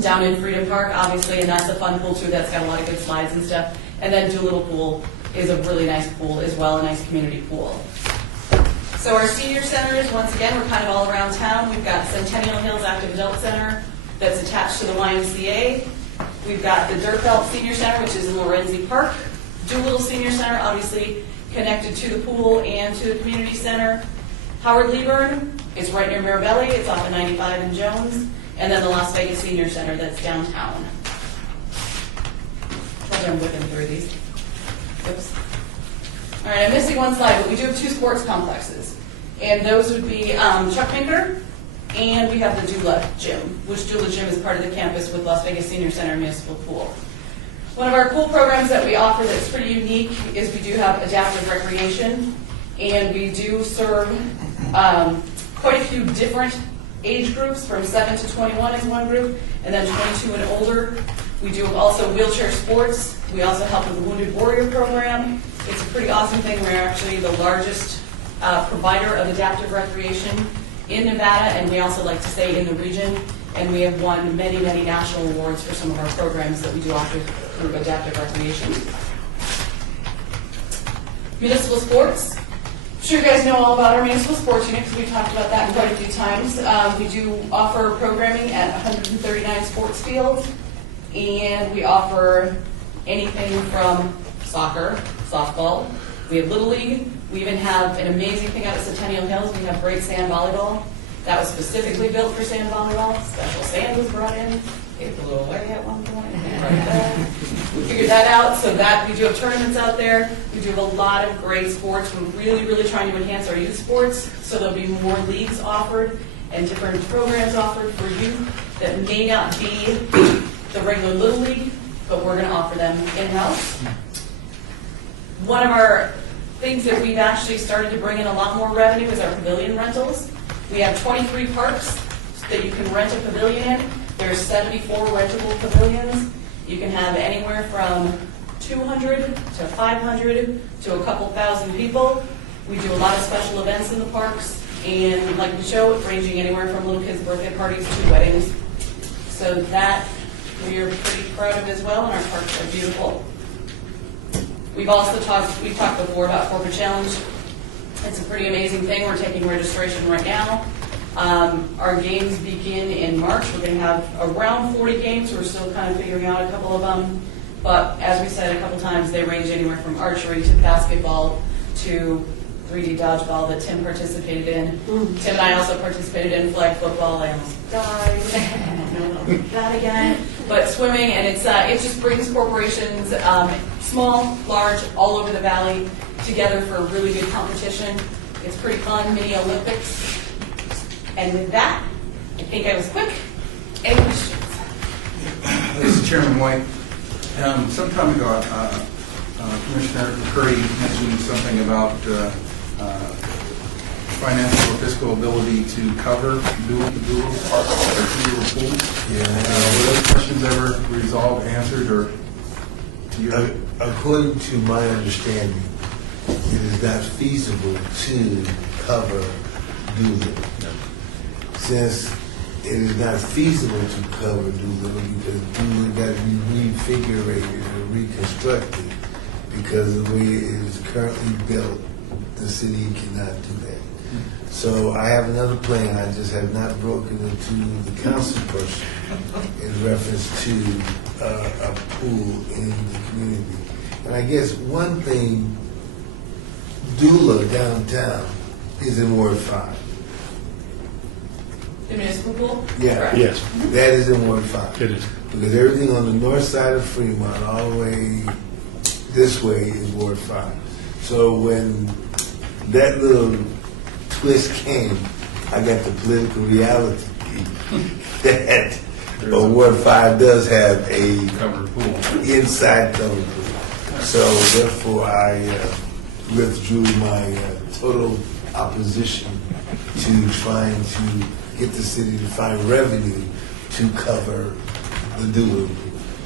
down in Freedom Park, obviously, and that's a fun pool too. That's got a lot of good slides and stuff. And then Doolittle Pool is a really nice pool as well, a nice community pool. So our senior centers, once again, we're kind of all around town. We've got Centennial Hills Active Adult Center that's attached to the YMCA. We've got the Dirt Belt Senior Center, which is in Lorenzi Park. Doolittle Senior Center, obviously connected to the pool and to the community center. Howard Leeburn, it's right near Mirabelli. It's off of 95 and Jones. And then the Las Vegas Senior Center that's downtown. I'm whipping through these. Oops. All right, I'm missing one slide, but we do have 2 sports complexes. And those would be Chuck Minker, and we have the Dula Gym, which Dula Gym is part of the campus with Las Vegas Senior Center and Municipal Pool. One of our cool programs that we offer that's pretty unique is we do have adaptive recreation, and we do serve quite a few different age groups, from 7 to 21 is one group, and then 22 and older. We do also wheelchair sports. We also help with the Wounded Warrior program. It's a pretty awesome thing. We're actually the largest provider of adaptive recreation in Nevada, and we also like to say in the region, and we have won many national awards for some of our programs that we do offer through adaptive recreation. Municipal sports. I'm sure you guys know all about our municipal sports unit because we talked about that quite a few times. We do offer programming at 139 sports fields, and we offer anything from soccer, softball. We have Little League. We even have an amazing thing out at Centennial Hills. We have great sand volleyball. That was specifically built for sand volleyball. Special sand was brought in. It blew away at one point. We figured that out, so that we do have tournaments out there. We do have a lot of great sports. We're really trying to enhance our youth sports, so there'll be more leagues offered. and different programs offered for youth that may not be the regular Little League, but we're going to offer them in-house. One of our things that we've actually started to bring in a lot more revenue is our pavilion rentals. We have 23 parks that you can rent a pavilion in. There's 74 rentable pavilions. You can have anywhere from 200 to 500 to a couple thousand people. We do a lot of special events in the parks, and like the show, ranging anywhere from little kids' birthday parties to weddings. So that we are pretty proud of as well, and our parks are beautiful. We've talked before about Corporate Challenge. It's a pretty amazing thing. We're taking registration right now. Our games begin in March. We're going to have around 40 games. We're still kind of figuring out a couple of them. But as we said a couple times, they range anywhere from archery to basketball to 3D dodgeball that Tim participated in. Tim and I also participated in flag football. I almost died. I don't know about that again. But swimming, and it just brings corporations, small, large, all over the valley, together for a really good competition. It's pretty fun, mini Olympics. And with that, I think I was quick. Any questions? This is Chairman White. Some time ago, Commissioner Curry mentioned something about financial or fiscal ability to cover dual parks or dual pools. Yeah. Were those questions ever resolved, answered, or to your? According to my understanding, it is not feasible to cover Doolittle. Since it is not feasible to cover Doolittle because Doolittle got to be refigurated and reconstructed because of the way it is currently built, the city cannot do that. So I have another plan. I just have not broken it to the council person in reference to a pool in the community. And I guess one thing, Dula downtown is in Ward 5. The municipal pool? Yeah. Correct. Yes, That is in Ward 5. it is. Because everything on the north side of Fremont, all the way this way, is Ward 5. So when that little twist came, I got the political reality that Ward 5 does have a Covered pool. inside covered pool. So therefore, I withdrew my total opposition to trying to get the city to find revenue to cover the Doolittle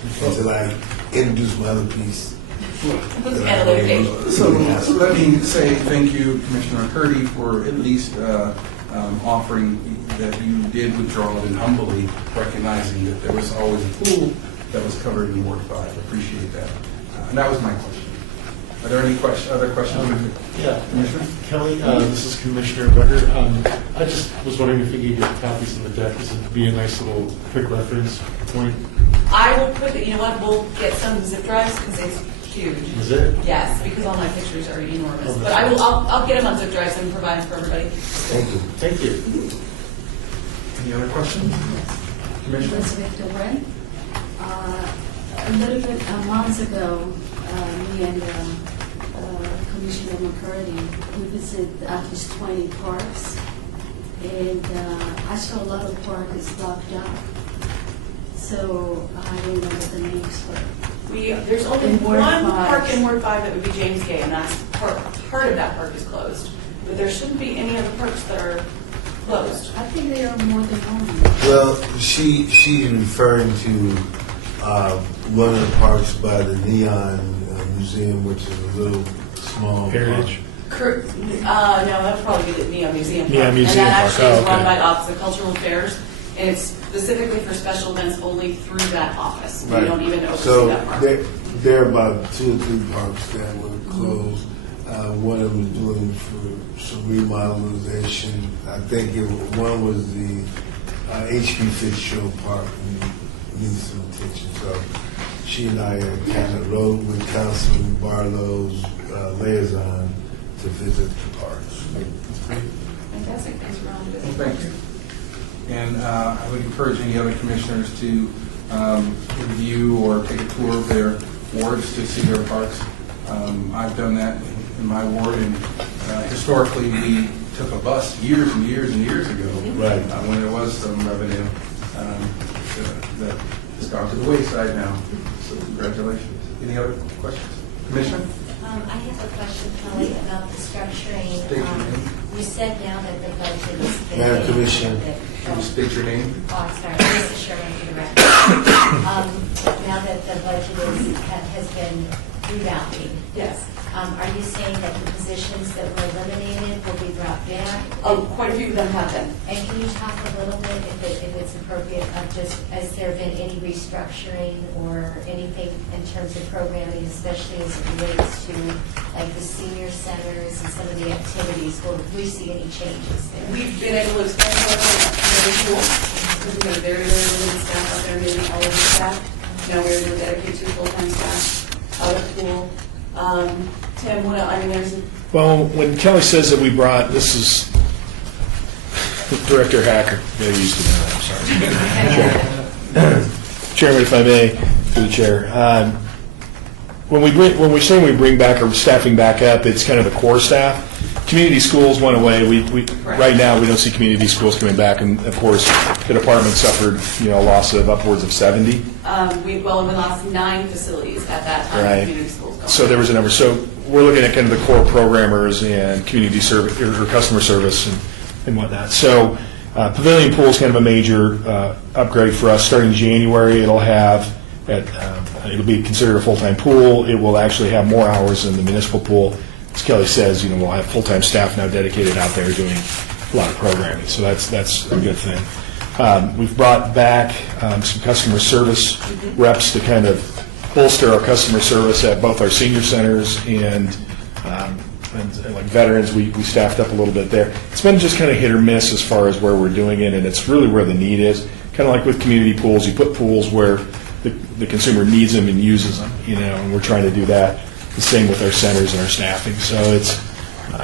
until I introduce my other piece. And a later date. So let me say thank you, Commissioner Curdy, for at least offering that you did withdraw it and humbly recognizing that there was always a pool that was covered in Ward 5. I appreciate that. And that was my question. Are there any other questions? Yeah, Commissioner? Kelly, this is Commissioner Becker. I just was wondering if you could get copies of the deck. This would be a nice little quick reference point. I will put it, you know what, we'll get some zip drives because it's huge. Is it? Yes, because all my pictures are enormous. Oh, But I'll get them on zip drives and provide them for everybody. Thank you. Thank you. Any other questions? Commissioner? Elizabeth Duran. A little bit months ago, me and Commissioner McCurdy, we visited at least 20 parks, and I saw a lot of parks locked up. So I don't know what the names were. There's only In Ward one 5. park in Ward 5 that would be James Gay, and that's part of that park is closed. But there shouldn't be any other parks that are closed. I think there are more than one. Well, she's referring to one of the parks by the Neon Museum, which is a little small Heritage. No, that'd probably be the Neon Museum Park. Neon Museum And that Park, actually oh, is run okay. by the Office of Cultural Affairs, and it's specifically for special events only through that office. We don't even oversee So that park. there are about 2 or 3 parks that were closed. One of them was doing for some remodelization. I think one was the H.P. Fitzgerald Park and needed some attention. So she and I kind of rode with Councilman Barlow's liaison to visit the parks. Fantastic, thanks for all the Well, thank you. And I would encourage any other commissioners to review or take a tour of their wards to see their parks. I've done that in my ward, and historically we took a bus years and years and years ago. Right. When there was some revenue. That has gone to the wayside now. So congratulations. Any other questions? Commissioner? I have a question, Kelly, about the structuring. State your name. You said now that the budget is. Madam Commissioner. Can you state your name? Oh, I'm sorry, Lisa Sherman for the record. Now that the budget has been rerouted. Yes. Are you saying that the positions that were eliminated will be brought back? Quite a few of them have been. And can you talk a little bit, if it's appropriate, of just, has there been any restructuring or anything in terms of programming, especially as it relates to like the senior centers and some of the activities? Will we see any changes there? We've been able to expand our pool because we've got a very, very limited staff out there, maybe all of the staff. Now we're able to dedicate 2 full-time staff out of the pool. Tim, there's Well, when Kelly says that we brought, this is Director Hacker. Got used to that. I'm sorry. Chairman, if I may, to the chair. When we say we bring back our staffing back up, it's kind of the core staff. Community schools went away. Right now we don't see community schools coming back, and of course the department suffered a loss of upwards of 70. we lost 9 facilities at that time. Right. Community schools going. So there was a number. So we're looking at kind of the core programmers and community service or customer service and whatnot. So Pavilion Pool is kind of a major upgrade for us. Starting January, it'll be considered a full-time pool. It will actually have more hours than the municipal pool. As Kelly says, we'll have full-time staff now dedicated out there doing a lot of programming. So that's a good thing. We've brought back some customer service reps to kind of bolster our customer service at both our senior centers and like veterans. We staffed up a little bit there. It's been just kind of hit or miss as far as where we're doing it, and it's really where the need is. Kind of like with community pools, you put pools where the consumer needs them and uses them, and we're trying to do that. The same with our centers and our staffing. So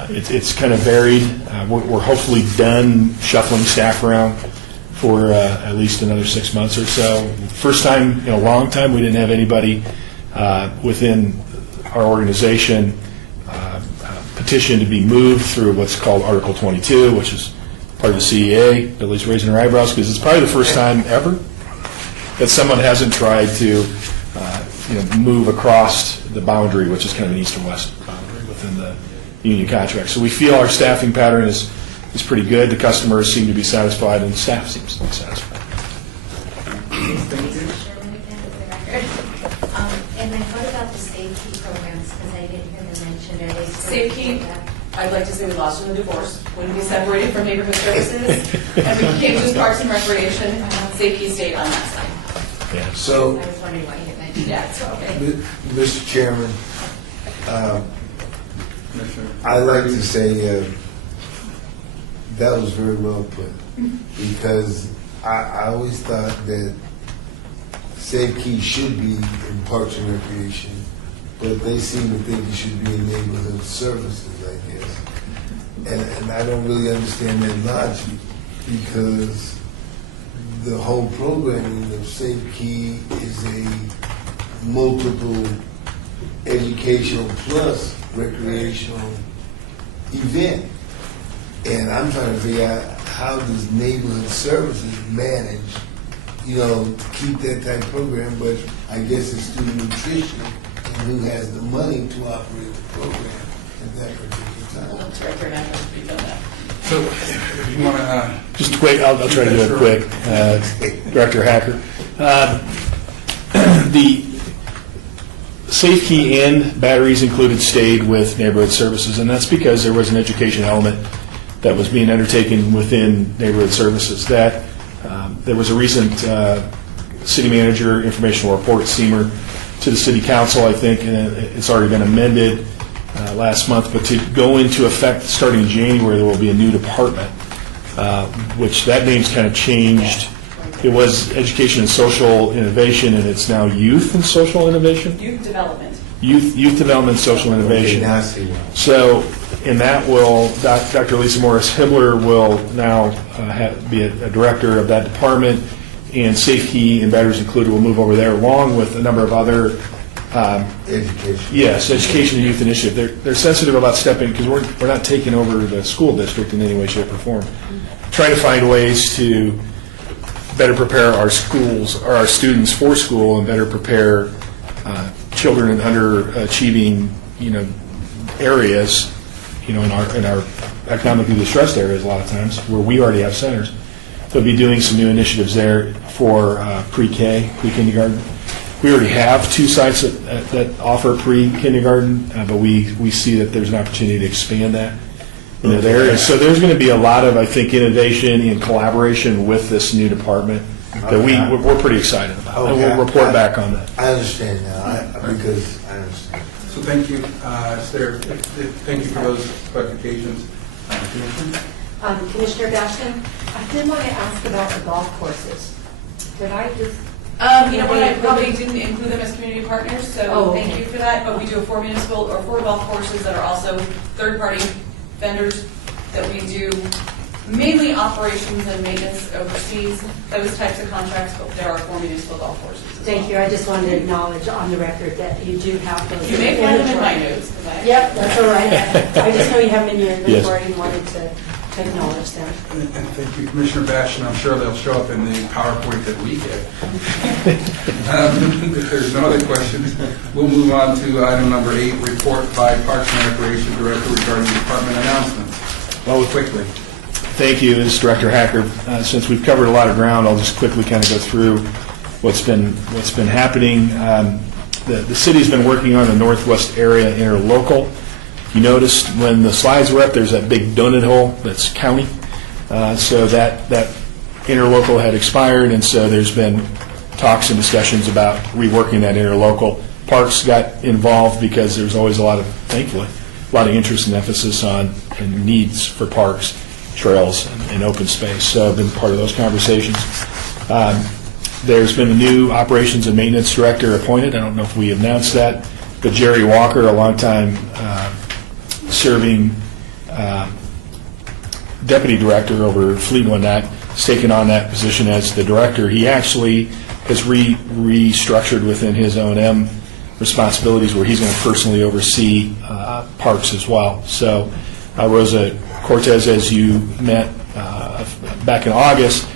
it's kind of varied. We're hopefully done shuffling staff around for at least another 6 months or so. First time in a long time we didn't have anybody within our organization petition to be moved through what's called Article 22, which is part of the CEA. Billy's raising her eyebrows because it's probably the first time ever that someone hasn't tried to move across the boundary, which is kind of an east and west boundary within the union contract. So we feel our staffing pattern is pretty good. The customers seem to be satisfied, and the staff seems to be satisfied. And then what about the safety programs? Because I didn't hear them mentioned. Are they still Safety, I'd like to say we lost in the divorce. When we separated from neighborhood services and we came to Parks and Recreation, safety stayed on that side. Yeah. So, I was wondering why you had mentioned Yeah, so, okay. Mr. Chairman, I'd like to say that was very well put, because I always thought that Safe Key should be in Parks and Recreation, but they seem to think it should be in neighborhood services, I guess. And I don't really understand that logic, because the whole programming of Safe Key is a multiple educational plus recreational event. And I'm trying to figure out, how does neighborhood services manage, keep that type of program, but I guess it's through nutrition and who has the money to operate the program at that particular time. Director National speak on that. So, if you want to... Just quick, I'll try to do it quick. Director Hacker. The Safe Key and batteries included stayed with neighborhood services, and that's because there was an education element that was being undertaken within neighborhood services. That there was a recent city manager informational report, SEMER, to the city council, I think, and it's already been amended last month, but to go into effect starting in January, there will be a new department, which that name's kind of changed. It was Education and Social Innovation, and it's now Youth and Social Innovation? Youth Development. Youth Development, Social Innovation. Okay, now I see why. So, and that will, Dr. Lisa Morris Hibbler will now be a director of that department, and Safe Key and Batteries Included will move over there, along with a number of other Education. Yes, Education and Youth Initiative. They're sensitive about stepping, because we're not taking over the school district in any way, shape, or form. Trying to find ways to better prepare our schools, or our students for school, and better prepare children in underachieving, areas, in our economically distressed areas a lot of times, where we already have centers. They'll be doing some new initiatives there for pre-K, pre-kindergarten. We already have 2 sites that offer pre-kindergarten, but we see that there's an opportunity to expand that in other areas. So there's going to be a lot of, I think, innovation and collaboration with this new department that we're pretty excited about. And we'll report back on that. I understand now, because I understand. So thank you, Esther. Thank you for those clarifications. Commissioner? Commissioner Bastian, I did want to ask about the golf courses. Did I just? You know what, I probably didn't include them as community partners, so Oh, thank okay. you for that. But we do 4 municipal or 4 golf courses that are also third-party vendors that we do mainly operations and maintenance overseas, those types of contracts, but there are 4 municipal golf courses. Thank you. I just wanted to acknowledge on the record that you do have those. You may find them in my inventory. notes. 'Cause I- Yep, that's all right. I just know you have them in your Yes. inventory and wanted to acknowledge them. And thank you, Commissioner Bastian. I'm sure they'll show up in the PowerPoint that we get. If there's no other questions, we'll move on to item number 8, report by Parks and Recreation Director regarding department announcements. Well, Quickly. Thank you, this is Director Hacker. Since we've covered a lot of ground, I'll just quickly kind of go through what's been happening. The city's been working on the Northwest Area Interlocal. You noticed when the slides were up, there's that big donut hole that's county. So that interlocal had expired, and so there's been talks and discussions about reworking that interlocal. Parks got involved because there's always thankfully, a lot of interest and emphasis on and needs for parks, trails, and open space. So I've been part of those conversations. There's been a new operations and maintenance director appointed. I don't know if we announced that, but Jerry Walker, a longtime serving deputy director over Fleetwood Act, has taken on that position as the director. He actually has restructured within his O&M responsibilities where he's going to personally oversee parks as well. So Rosa Cortez, as you met back in August,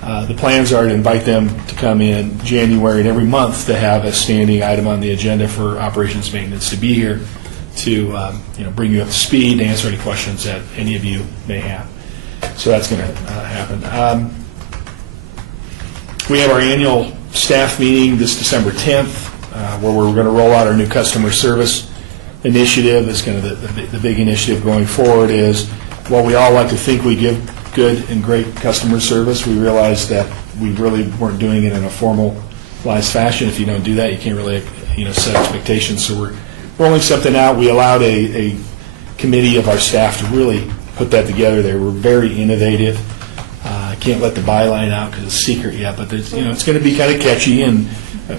the plans are to invite them to come in January and every month to have a standing item on the agenda for operations maintenance to be here to bring you up to speed, to answer any questions that any of you may have. So that's going to happen. We have our annual staff meeting this December 10th, where we're going to roll out our new customer service initiative. It's kind of the big initiative going forward is, while we all like to think we give good and great customer service, we realize that we really weren't doing it in a formalized fashion. If you don't do that, you can't really set expectations. So we're rolling something out. We allowed a committee of our staff to really put that together. They were very innovative. I can't let the byline out because it's secret yet, but it's going to be kind of catchy, and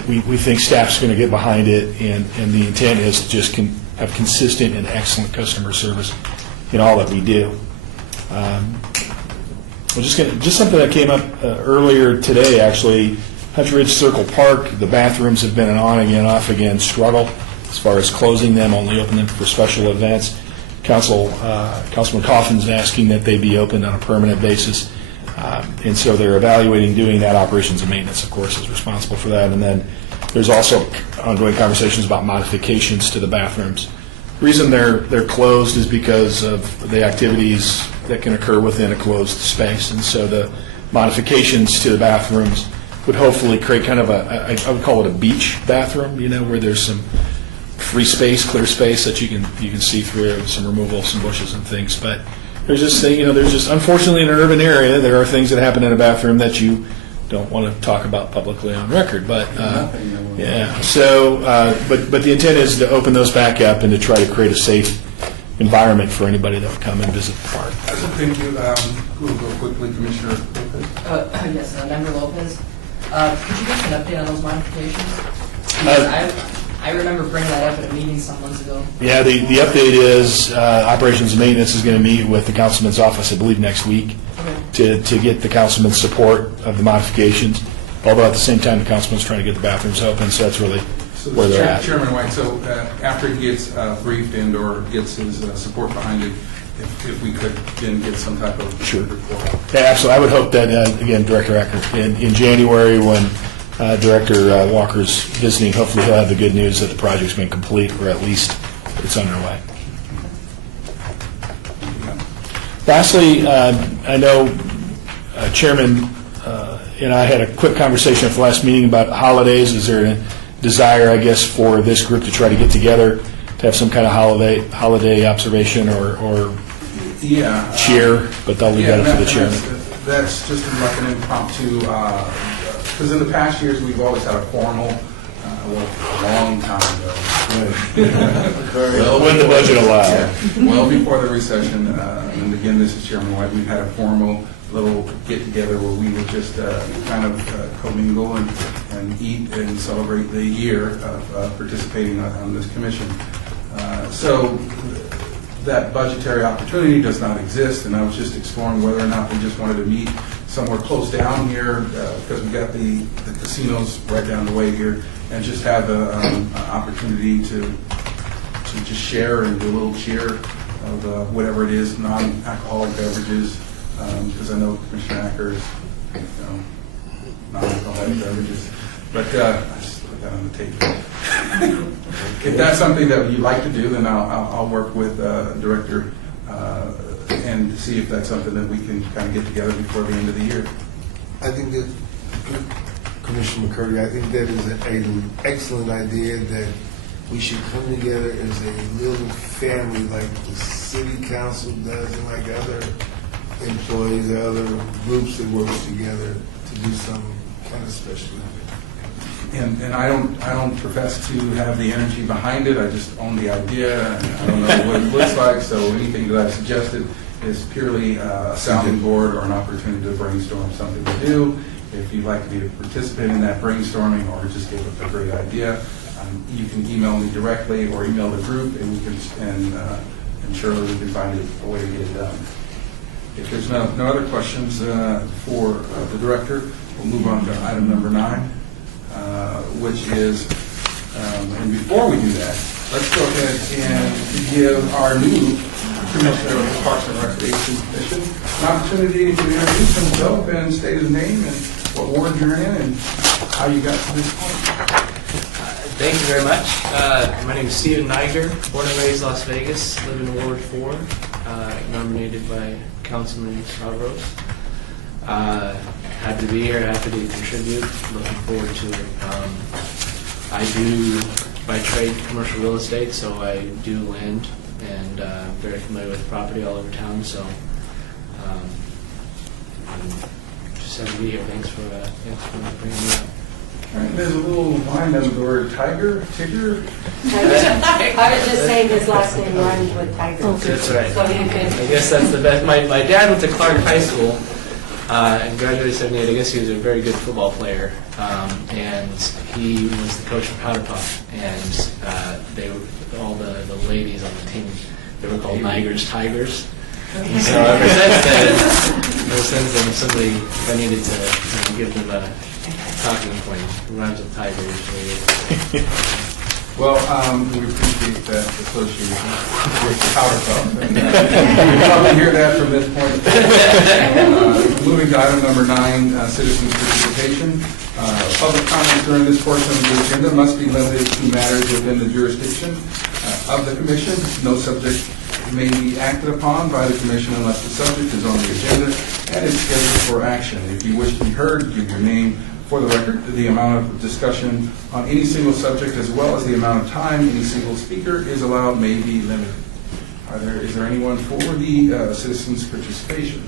we think staff's going to get behind it, and the intent is to just have consistent and excellent customer service in all that we do. Just something that came up earlier today, actually. Country Ridge Circle Park, the bathrooms have been an on-again, off-again struggle as far as closing them, only open them for special events. Councilman Coffin's asking that they be opened on a permanent basis. And so they're evaluating doing that. Operations and maintenance, of course, is responsible for that. And then there's also ongoing conversations about modifications to the bathrooms. The reason they're closed is because of the activities that can occur within a closed space. And so the modifications to the bathrooms would hopefully create kind of I would call it a beach bathroom, where there's some free space, clear space that you can see through, some removal of some bushes and things. But there's this thing, there's just, unfortunately, in an urban area, there are things that happen in a bathroom that you don't want to talk about publicly on record. But yeah, so but the intent is to open those back up and to try to create a safe environment for anybody that would come and visit the park. Thank you. We'll go quickly, Commissioner Lopez. Yes, Member Lopez. Could you give us an update on those modifications? I remember bringing that up at a meeting some months ago. Yeah, the update is operations and maintenance is going to meet with the councilman's office, I believe, next week to get the councilman's support of the modifications. Although at the same time, the councilman's trying to get the bathrooms open, so that's really So where they're at. Chairman White, so after he gets briefed and/or gets his support behind it, if we could then get some type of Sure. report. Yeah, absolutely. I would hope that, again, Director Ecker, in January, when Director Walker's visiting, hopefully he'll have the good news that the project's been complete, or at least it's underway. Lastly, I know Chairman and I had a quick conversation at the last meeting about holidays. Is there a desire, I guess, for this group to try to get together to have some kind of holiday observation or Yeah. cheer? But they'll leave that up to the chairman. That's just like an impromptu, because in the past years, we've always had a formal, well, a long time ago. When the budget allows. Yeah, well before the recession, and again, this is Chairman White, we had a formal little get-together where we would just kind of commingle and eat and celebrate the year of participating on this commission. So that budgetary opportunity does not exist, and I was just exploring whether or not we just wanted to meet somewhere close down here, because we got the casinos right down the way here, and just have an opportunity to just share and do a little cheer of whatever it is, non-alcoholic beverages, because I know Commissioner Acker is, non-alcoholic beverages, but I just put that on the tape. If that's something that you'd like to do, then I'll work with Director and see if that's something that we can kind of get together before the end of the year. I think that, Commissioner McCurdy, I think that is an excellent idea, that we should come together as a little family like the city council does and like other employees, other groups that work together to do something kind of special. And I don't profess to have the energy behind it. I just own the idea, and I don't know what it looks like. So anything that I've suggested is purely a sounding board or an opportunity to brainstorm something to do. If you'd like me to participate in that brainstorming or just give up a great idea, you can email me directly or email the group, and we can and surely we can find a way to get it done. If there's no other questions for the director, we'll move on to item number 9. Which is, and before we do that, let's go ahead and give our new Commissioner of the Parks and Recreation Commission an opportunity to introduce himself and state his name and what ward you're in and how you got to this point. Thank you very much. My name is Stephen Niger, born and raised Las Vegas, live in Ward 4, nominated by Councilman Stavros. Happy to be here, happy to contribute, looking forward to it. I do, by trade, commercial real estate, so I do land, and I'm very familiar with property all over town, so I'm just happy to be here. Thanks for bringing me up. All right, there's a little line under the word Tigger. I was just saying his last name rhymes with Tiger. That's right. So you can. I guess that's the best. My dad went to Clark High School and graduated in '78. I guess he was a very good football player, and he was the coach for Powder Puff. And they were all the ladies on the team. They were called Niger's Tigers. And so ever since then, if I needed to give them a talking point, rhymes with Tiger usually. Well, we appreciate that association with the Powder Puff. You probably hear that from this point. Moving to item number 9, citizens participation. Public comments during this portion of the agenda must be limited to matters within the jurisdiction of the commission. No subject may be acted upon by the commission unless the subject is on the agenda and is scheduled for action. If you wish to be heard, give your name. For the record, the amount of discussion on any single subject as well as the amount of time any single speaker is allowed may be limited. Is there anyone for the citizens' participation?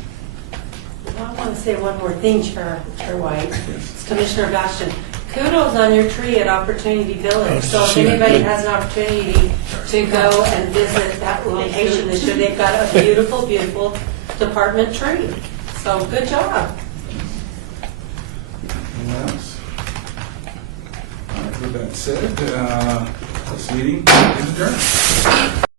I want to say one more thing, Chair White. It's Commissioner Bastian. Kudos on your tree at Opportunity Village. So if anybody has an opportunity to go and visit that location this year, they've got a beautiful, beautiful department tree. So good job. Anyone else? All right, with that said, this meeting is adjourned.